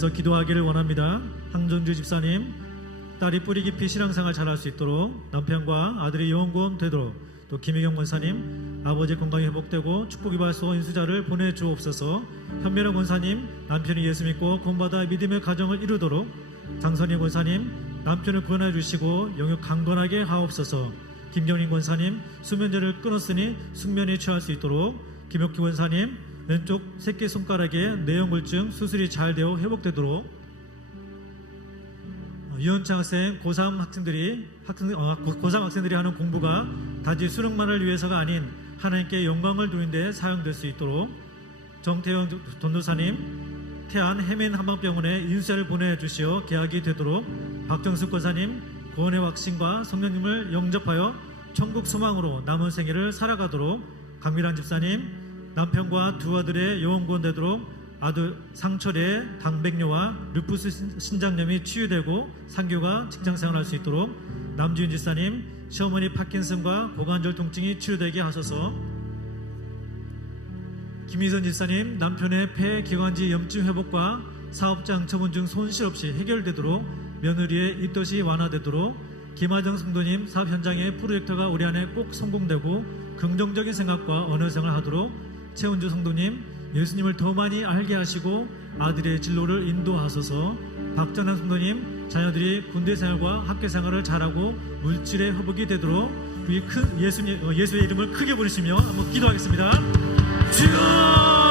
위해서 기도하기를 원합니다. 황정주 집사님, 딸이 뿌리 깊이 신앙생활 잘할 수 있도록, 남편과 아들이 영원구원 되도록, 또 김희경 권사님, 아버지 건강이 회복되고 축복이 발소 인수자를 보내주옵소서. 현면호 권사님, 남편이 예수 믿고 구원받아 믿음의 가정을 이루도록, 장선희 권사님, 남편을 구원해 주시고 영육 강건하게 하옵소서. 김경림 권사님, 수면제를 끊었으니 숙면에 취할 수 있도록, 김혁기 권사님, 왼쪽 새끼손가락에 뇌연골증 수술이 잘 되어 회복되도록, 유현창 학생, 고3 학생들이 하는 공부가 단지 수능만을 위해서가 아닌 하나님께 영광을 돌리는 데 사용될 수 있도록, 정태영 전도사님, 태안 해민 한방병원에 인수자를 보내주시어 계약이 되도록, 박정숙 권사님, 구원의 확신과 성령님을 영접하여 천국 소망으로 남은 생애를 살아가도록, 강미란 집사님, 남편과 두 아들의 영원구원 되도록, 아들 상철의 당백뇨와 루푸스 신장염이 치유되고 상규가 직장생활할 수 있도록, 남주인 집사님, 시어머니 파킨슨과 고관절 통증이 치유되게 하소서. 김희선 집사님, 남편의 폐기관지 염증 회복과 사업장 처분 중 손실 없이 해결되도록, 며느리의 입덧이 완화되도록, 김하정 성도님, 사업 현장의 프로젝트가 올해 안에 꼭 성공되고 긍정적인 생각과 언어 생활을 하도록, 최은주 성도님, 예수님을 더 많이 알게 하시고 아들의 진로를 인도하소서. 박전환 성도님, 자녀들이 군대 생활과 학교 생활을 잘하고 물질의 회복이 되도록 이 큰 예수의 이름을 크게 부르시며 한번 기도하겠습니다. 주여!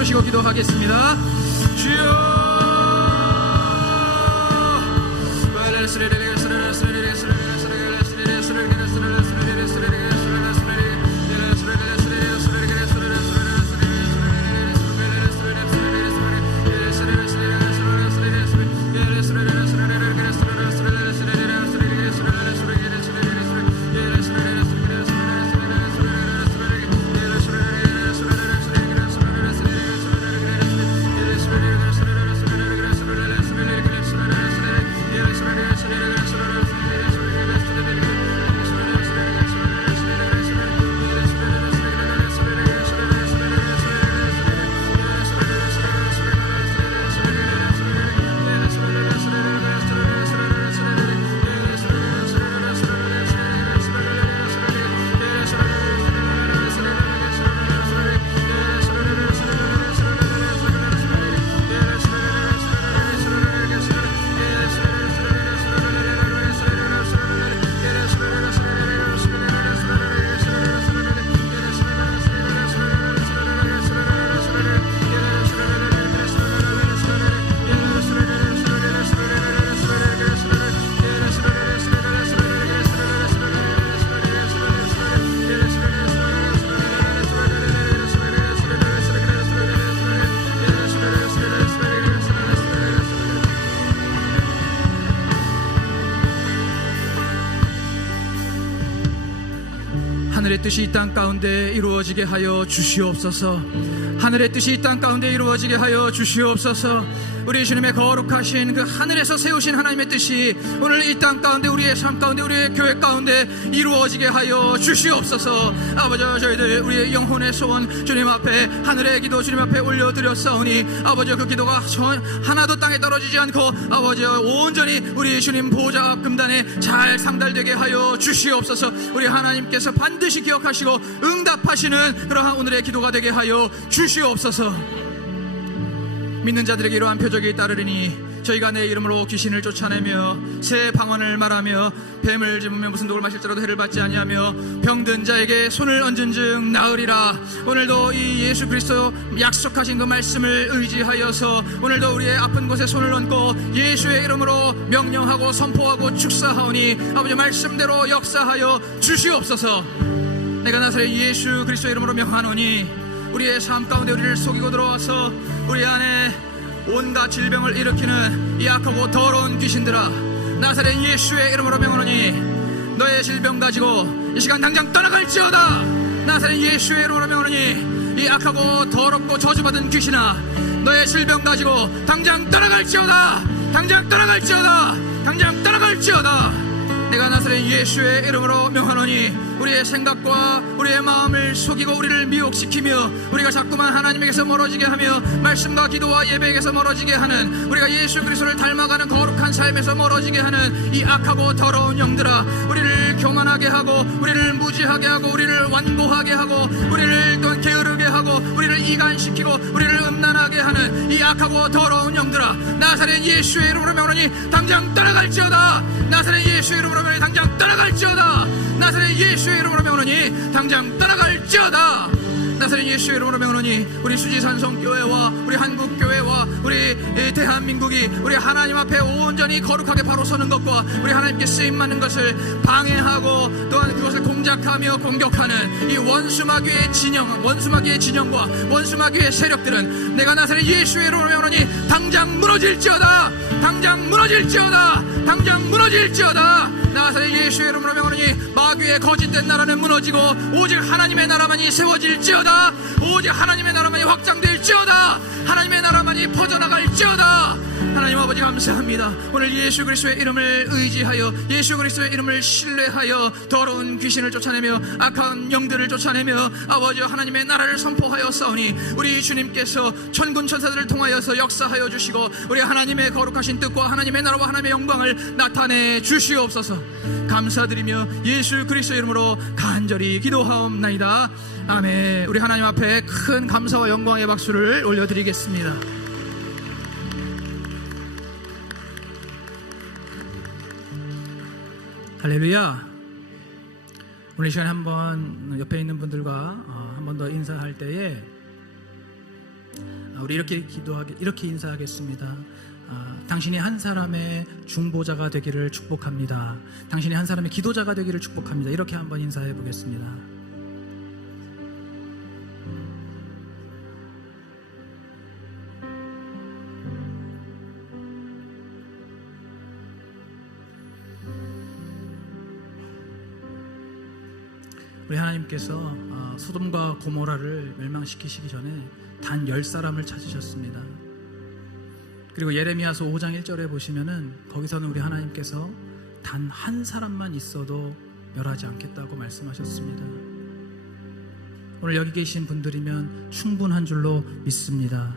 부르시고 기도하겠습니다. 주여 하늘의 뜻이 이 땅 가운데 이루어지게 하여 주시옵소서. 하늘의 뜻이 이 땅 가운데 이루어지게 하여 주시옵소서. 우리 주님의 거룩하신 그 하늘에서 세우신 하나님의 뜻이 오늘 이 땅 가운데 우리의 삶 가운데 우리의 교회 가운데 이루어지게 하여 주시옵소서. 아버지, 저희들 우리의 영혼의 소원 주님 앞에 하늘의 기도 주님 앞에 올려드렸사오니 아버지, 그 기도가 하나도 땅에 떨어지지 않고 아버지 온전히 우리 주님 보좌 금단에 잘 상달되게 하여 주시옵소서. 우리 하나님께서 반드시 기억하시고 응답하시는 그러한 오늘의 기도가 되게 하여 주시옵소서. 믿는 자들에게 이러한 표적이 따르리니 저희가 내 이름으로 귀신을 쫓아내며 새 방언을 말하며 뱀을 집으며 무슨 독을 마실지라도 해를 받지 아니하며 병든 자에게 손을 얹은 즉 나으리라. 오늘도 이 예수 그리스도 약속하신 그 말씀을 의지하여서 오늘도 우리의 아픈 곳에 손을 얹고 예수의 이름으로 명령하고 선포하고 축사하오니 아버지 말씀대로 역사하여 주시옵소서. 내가 나사렛 예수 그리스도의 이름으로 명하노니 우리의 삶 가운데 우리를 속이고 들어와서 우리 안에 온갖 질병을 일으키는 이 악하고 더러운 귀신들아, 나사렛 예수의 이름으로 명하노니 너의 질병 가지고 이 시간 당장 떠나갈지어다. 나사렛 예수의 이름으로 명하노니 이 악하고 더럽고 저주받은 귀신아, 너의 질병 가지고 당장 떠나갈지어다. 당장 떠나갈지어다. 당장 떠나갈지어다. 내가 나사렛 예수의 이름으로 명하노니 우리의 생각과 우리의 마음을 속이고 우리를 미혹시키며 우리가 자꾸만 하나님에게서 멀어지게 하며 말씀과 기도와 예배에게서 멀어지게 하는, 우리가 예수 그리스도를 닮아가는 거룩한 삶에서 멀어지게 하는 이 악하고 더러운 영들아, 우리를 교만하게 하고 우리를 무지하게 하고 우리를 완고하게 하고 우리를 또한 게으르게 하고 우리를 이간시키고 우리를 음란하게 하는 이 악하고 더러운 영들아, 나사렛 예수의 이름으로 명하노니 당장 떠나갈지어다. 나사렛 예수의 이름으로 명하노니 당장 떠나갈지어다. 나사렛 예수의 이름으로 명하노니 당장 떠나갈지어다. 나사렛 예수의 이름으로 명하노니 우리 수지산성교회와 우리 한국교회와 우리 대한민국이 우리 하나님 앞에 온전히 거룩하게 바로 서는 것과 우리 하나님께 쓰임받는 것을 방해하고 또한 그것을 공작하며 공격하는 이 원수마귀의 진영, 원수마귀의 진영과 원수마귀의 세력들은 내가 나사렛 예수의 이름으로 명하노니 당장 무너질지어다. 당장 무너질지어다. 당장 무너질지어다. 나사렛 예수의 이름으로 명하노니 마귀의 거짓된 나라는 무너지고 오직 하나님의 나라만이 세워질지어다. 오직 하나님의 나라만이 확장될지어다. 하나님의 나라만이 퍼져나갈지어다. 하나님 아버지 감사합니다. 오늘 예수 그리스도의 이름을 의지하여 예수 그리스도의 이름을 신뢰하여 더러운 귀신을 쫓아내며 악한 영들을 쫓아내며 아버지 하나님의 나라를 선포하여 싸우니 우리 주님께서 천군 천사들을 통하여서 역사하여 주시고 우리 하나님의 거룩하신 뜻과 하나님의 나라와 하나님의 영광을 나타내 주시옵소서. 감사드리며 예수 그리스도의 이름으로 간절히 기도하옵나이다. 아멘. 우리 하나님 앞에 큰 감사와 영광의 박수를 올려드리겠습니다. 할렐루야. 오늘 이 시간에 한번 옆에 있는 분들과 한 번 더 인사할 때에 우리 이렇게 인사하겠습니다. 당신이 한 사람의 중보자가 되기를 축복합니다. 당신이 한 사람의 기도자가 되기를 축복합니다. 이렇게 한번 인사해 보겠습니다. 우리 하나님께서 소돔과 고모라를 멸망시키시기 전에 단 10사람을 찾으셨습니다. 그리고 예레미야서 5장 1절에 보시면은 거기서는 우리 하나님께서 단 한 사람만 있어도 멸하지 않겠다고 말씀하셨습니다. 오늘 여기 계신 분들이면 충분한 줄로 믿습니다.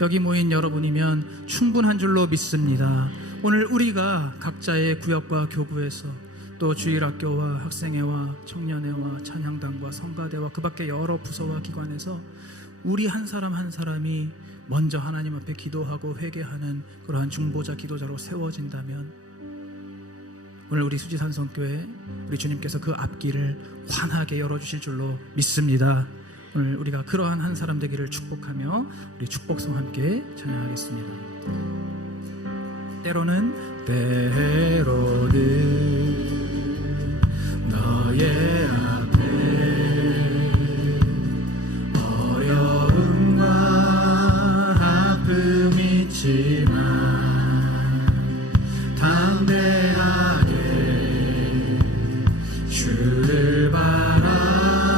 여기 모인 여러분이면 충분한 줄로 믿습니다. 오늘 우리가 각자의 구역과 교구에서 또 주일학교와 학생회와 청년회와 찬양단과 성가대와 그 밖에 여러 부서와 기관에서 우리 한 사람 한 사람이 먼저 하나님 앞에 기도하고 회개하는 그러한 중보자 기도자로 세워진다면 오늘 우리 수지산성교회 우리 주님께서 그 앞길을 환하게 열어주실 줄로 믿습니다. 오늘 우리가 그러한 한 사람 되기를 축복하며 우리 축복성 함께 찬양하겠습니다. 때로는 너의 앞에 어려움과 아픔이 있지만 담대하게 주를 바라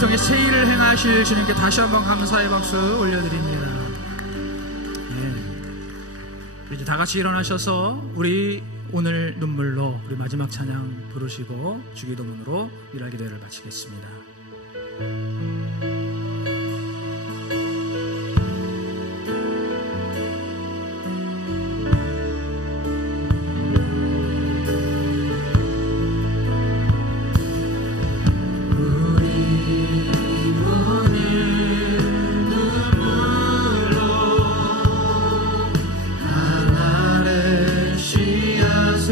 통해 새 일을 행하실 주님께 다시 한번 감사의 박수 올려드립니다. 이제 다 같이 일어나셔서 우리 오늘 눈물로 우리 마지막 찬양 부르시고 주기도문으로 일할 기도회를 마치겠습니다.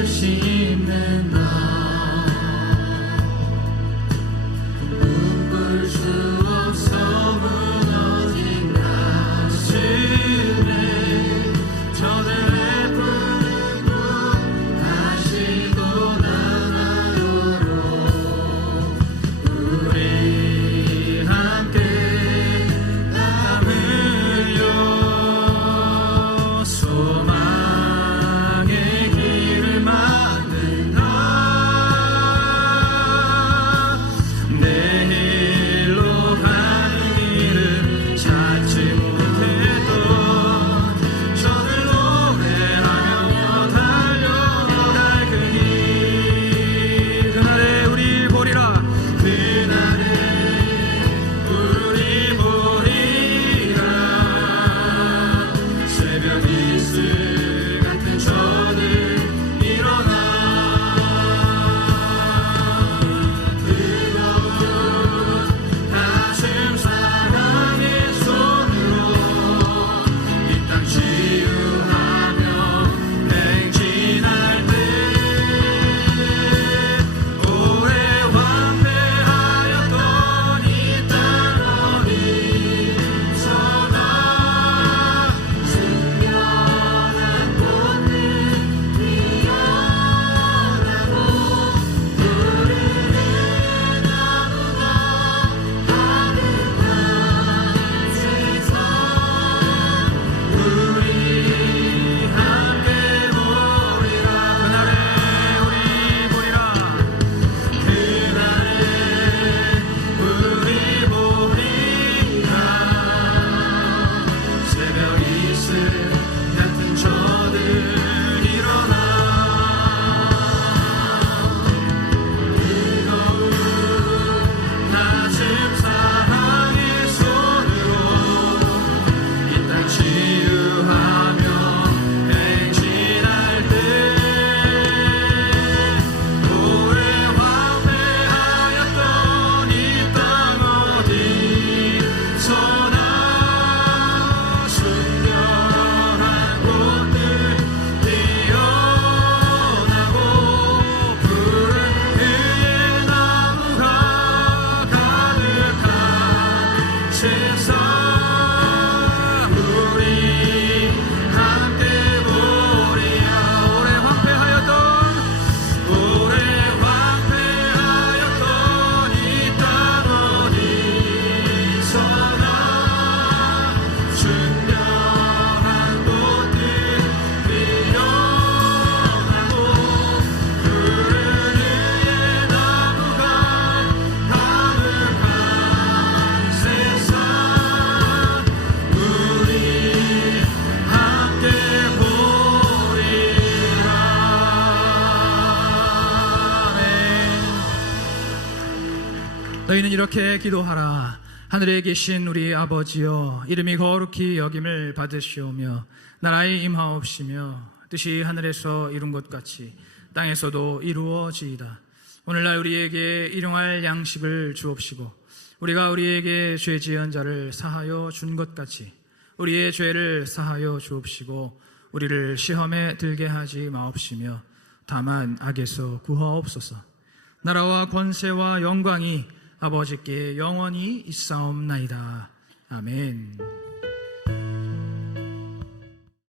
심는 나 꿈꿀 수 없어 무너진 가슴에 저들의 부르고 다시 돌아가도록 우리 함께 땀 흘려 소망의 길을 만든다. 내일로 가는 길을 찾지 못해도 저들 노래하며 달려갈 그 길 그날에 우리 보리라. 그날에 우리 보리라. 새벽 이슬 같은 저들 일어나 뜨거운 가슴 사랑의 손으로 이 땅 치유하며 행진할 때 오래 황폐하였던 이 땅 어디서나 승려한 꽃들 피어나고 푸르른 나무가 가득한 세상 우리 함께 보리라. 그날에 우리 보리라. 그날에 우리 보리라. 새벽 이슬 같은 저들 일어나 뜨거운 가슴 사랑의 손으로 이 땅 치유하며 행진할 때 오래 황폐하였던 이 땅 어디서나 순결한 꽃들 피어나고 푸른 그의 나무가 가득한 세상 우리 함께 보리라. 오래 황폐하였던 오래 황폐하였던 이 땅 어디서나 순결한 꽃들 피어나고 푸른 그의 나무가 가득한 세상 우리 함께 보리라. 너희는 이렇게 기도하라. 하늘에 계신 우리 아버지여, 이름이 거룩히 여김을 받으시오며 나라의 임하옵시며 뜻이 하늘에서 이룬 것 같이 땅에서도 이루어지이다. 오늘날 우리에게 일용할 양식을 주옵시고 우리가 우리에게 죄 지은 자를 사하여 준 것 같이 우리의 죄를 사하여 주옵시고 우리를 시험에 들게 하지 마옵시며 다만 악에서 구하옵소서. 나라와 권세와 영광이 아버지께 영원히 있사옵나이다. 아멘.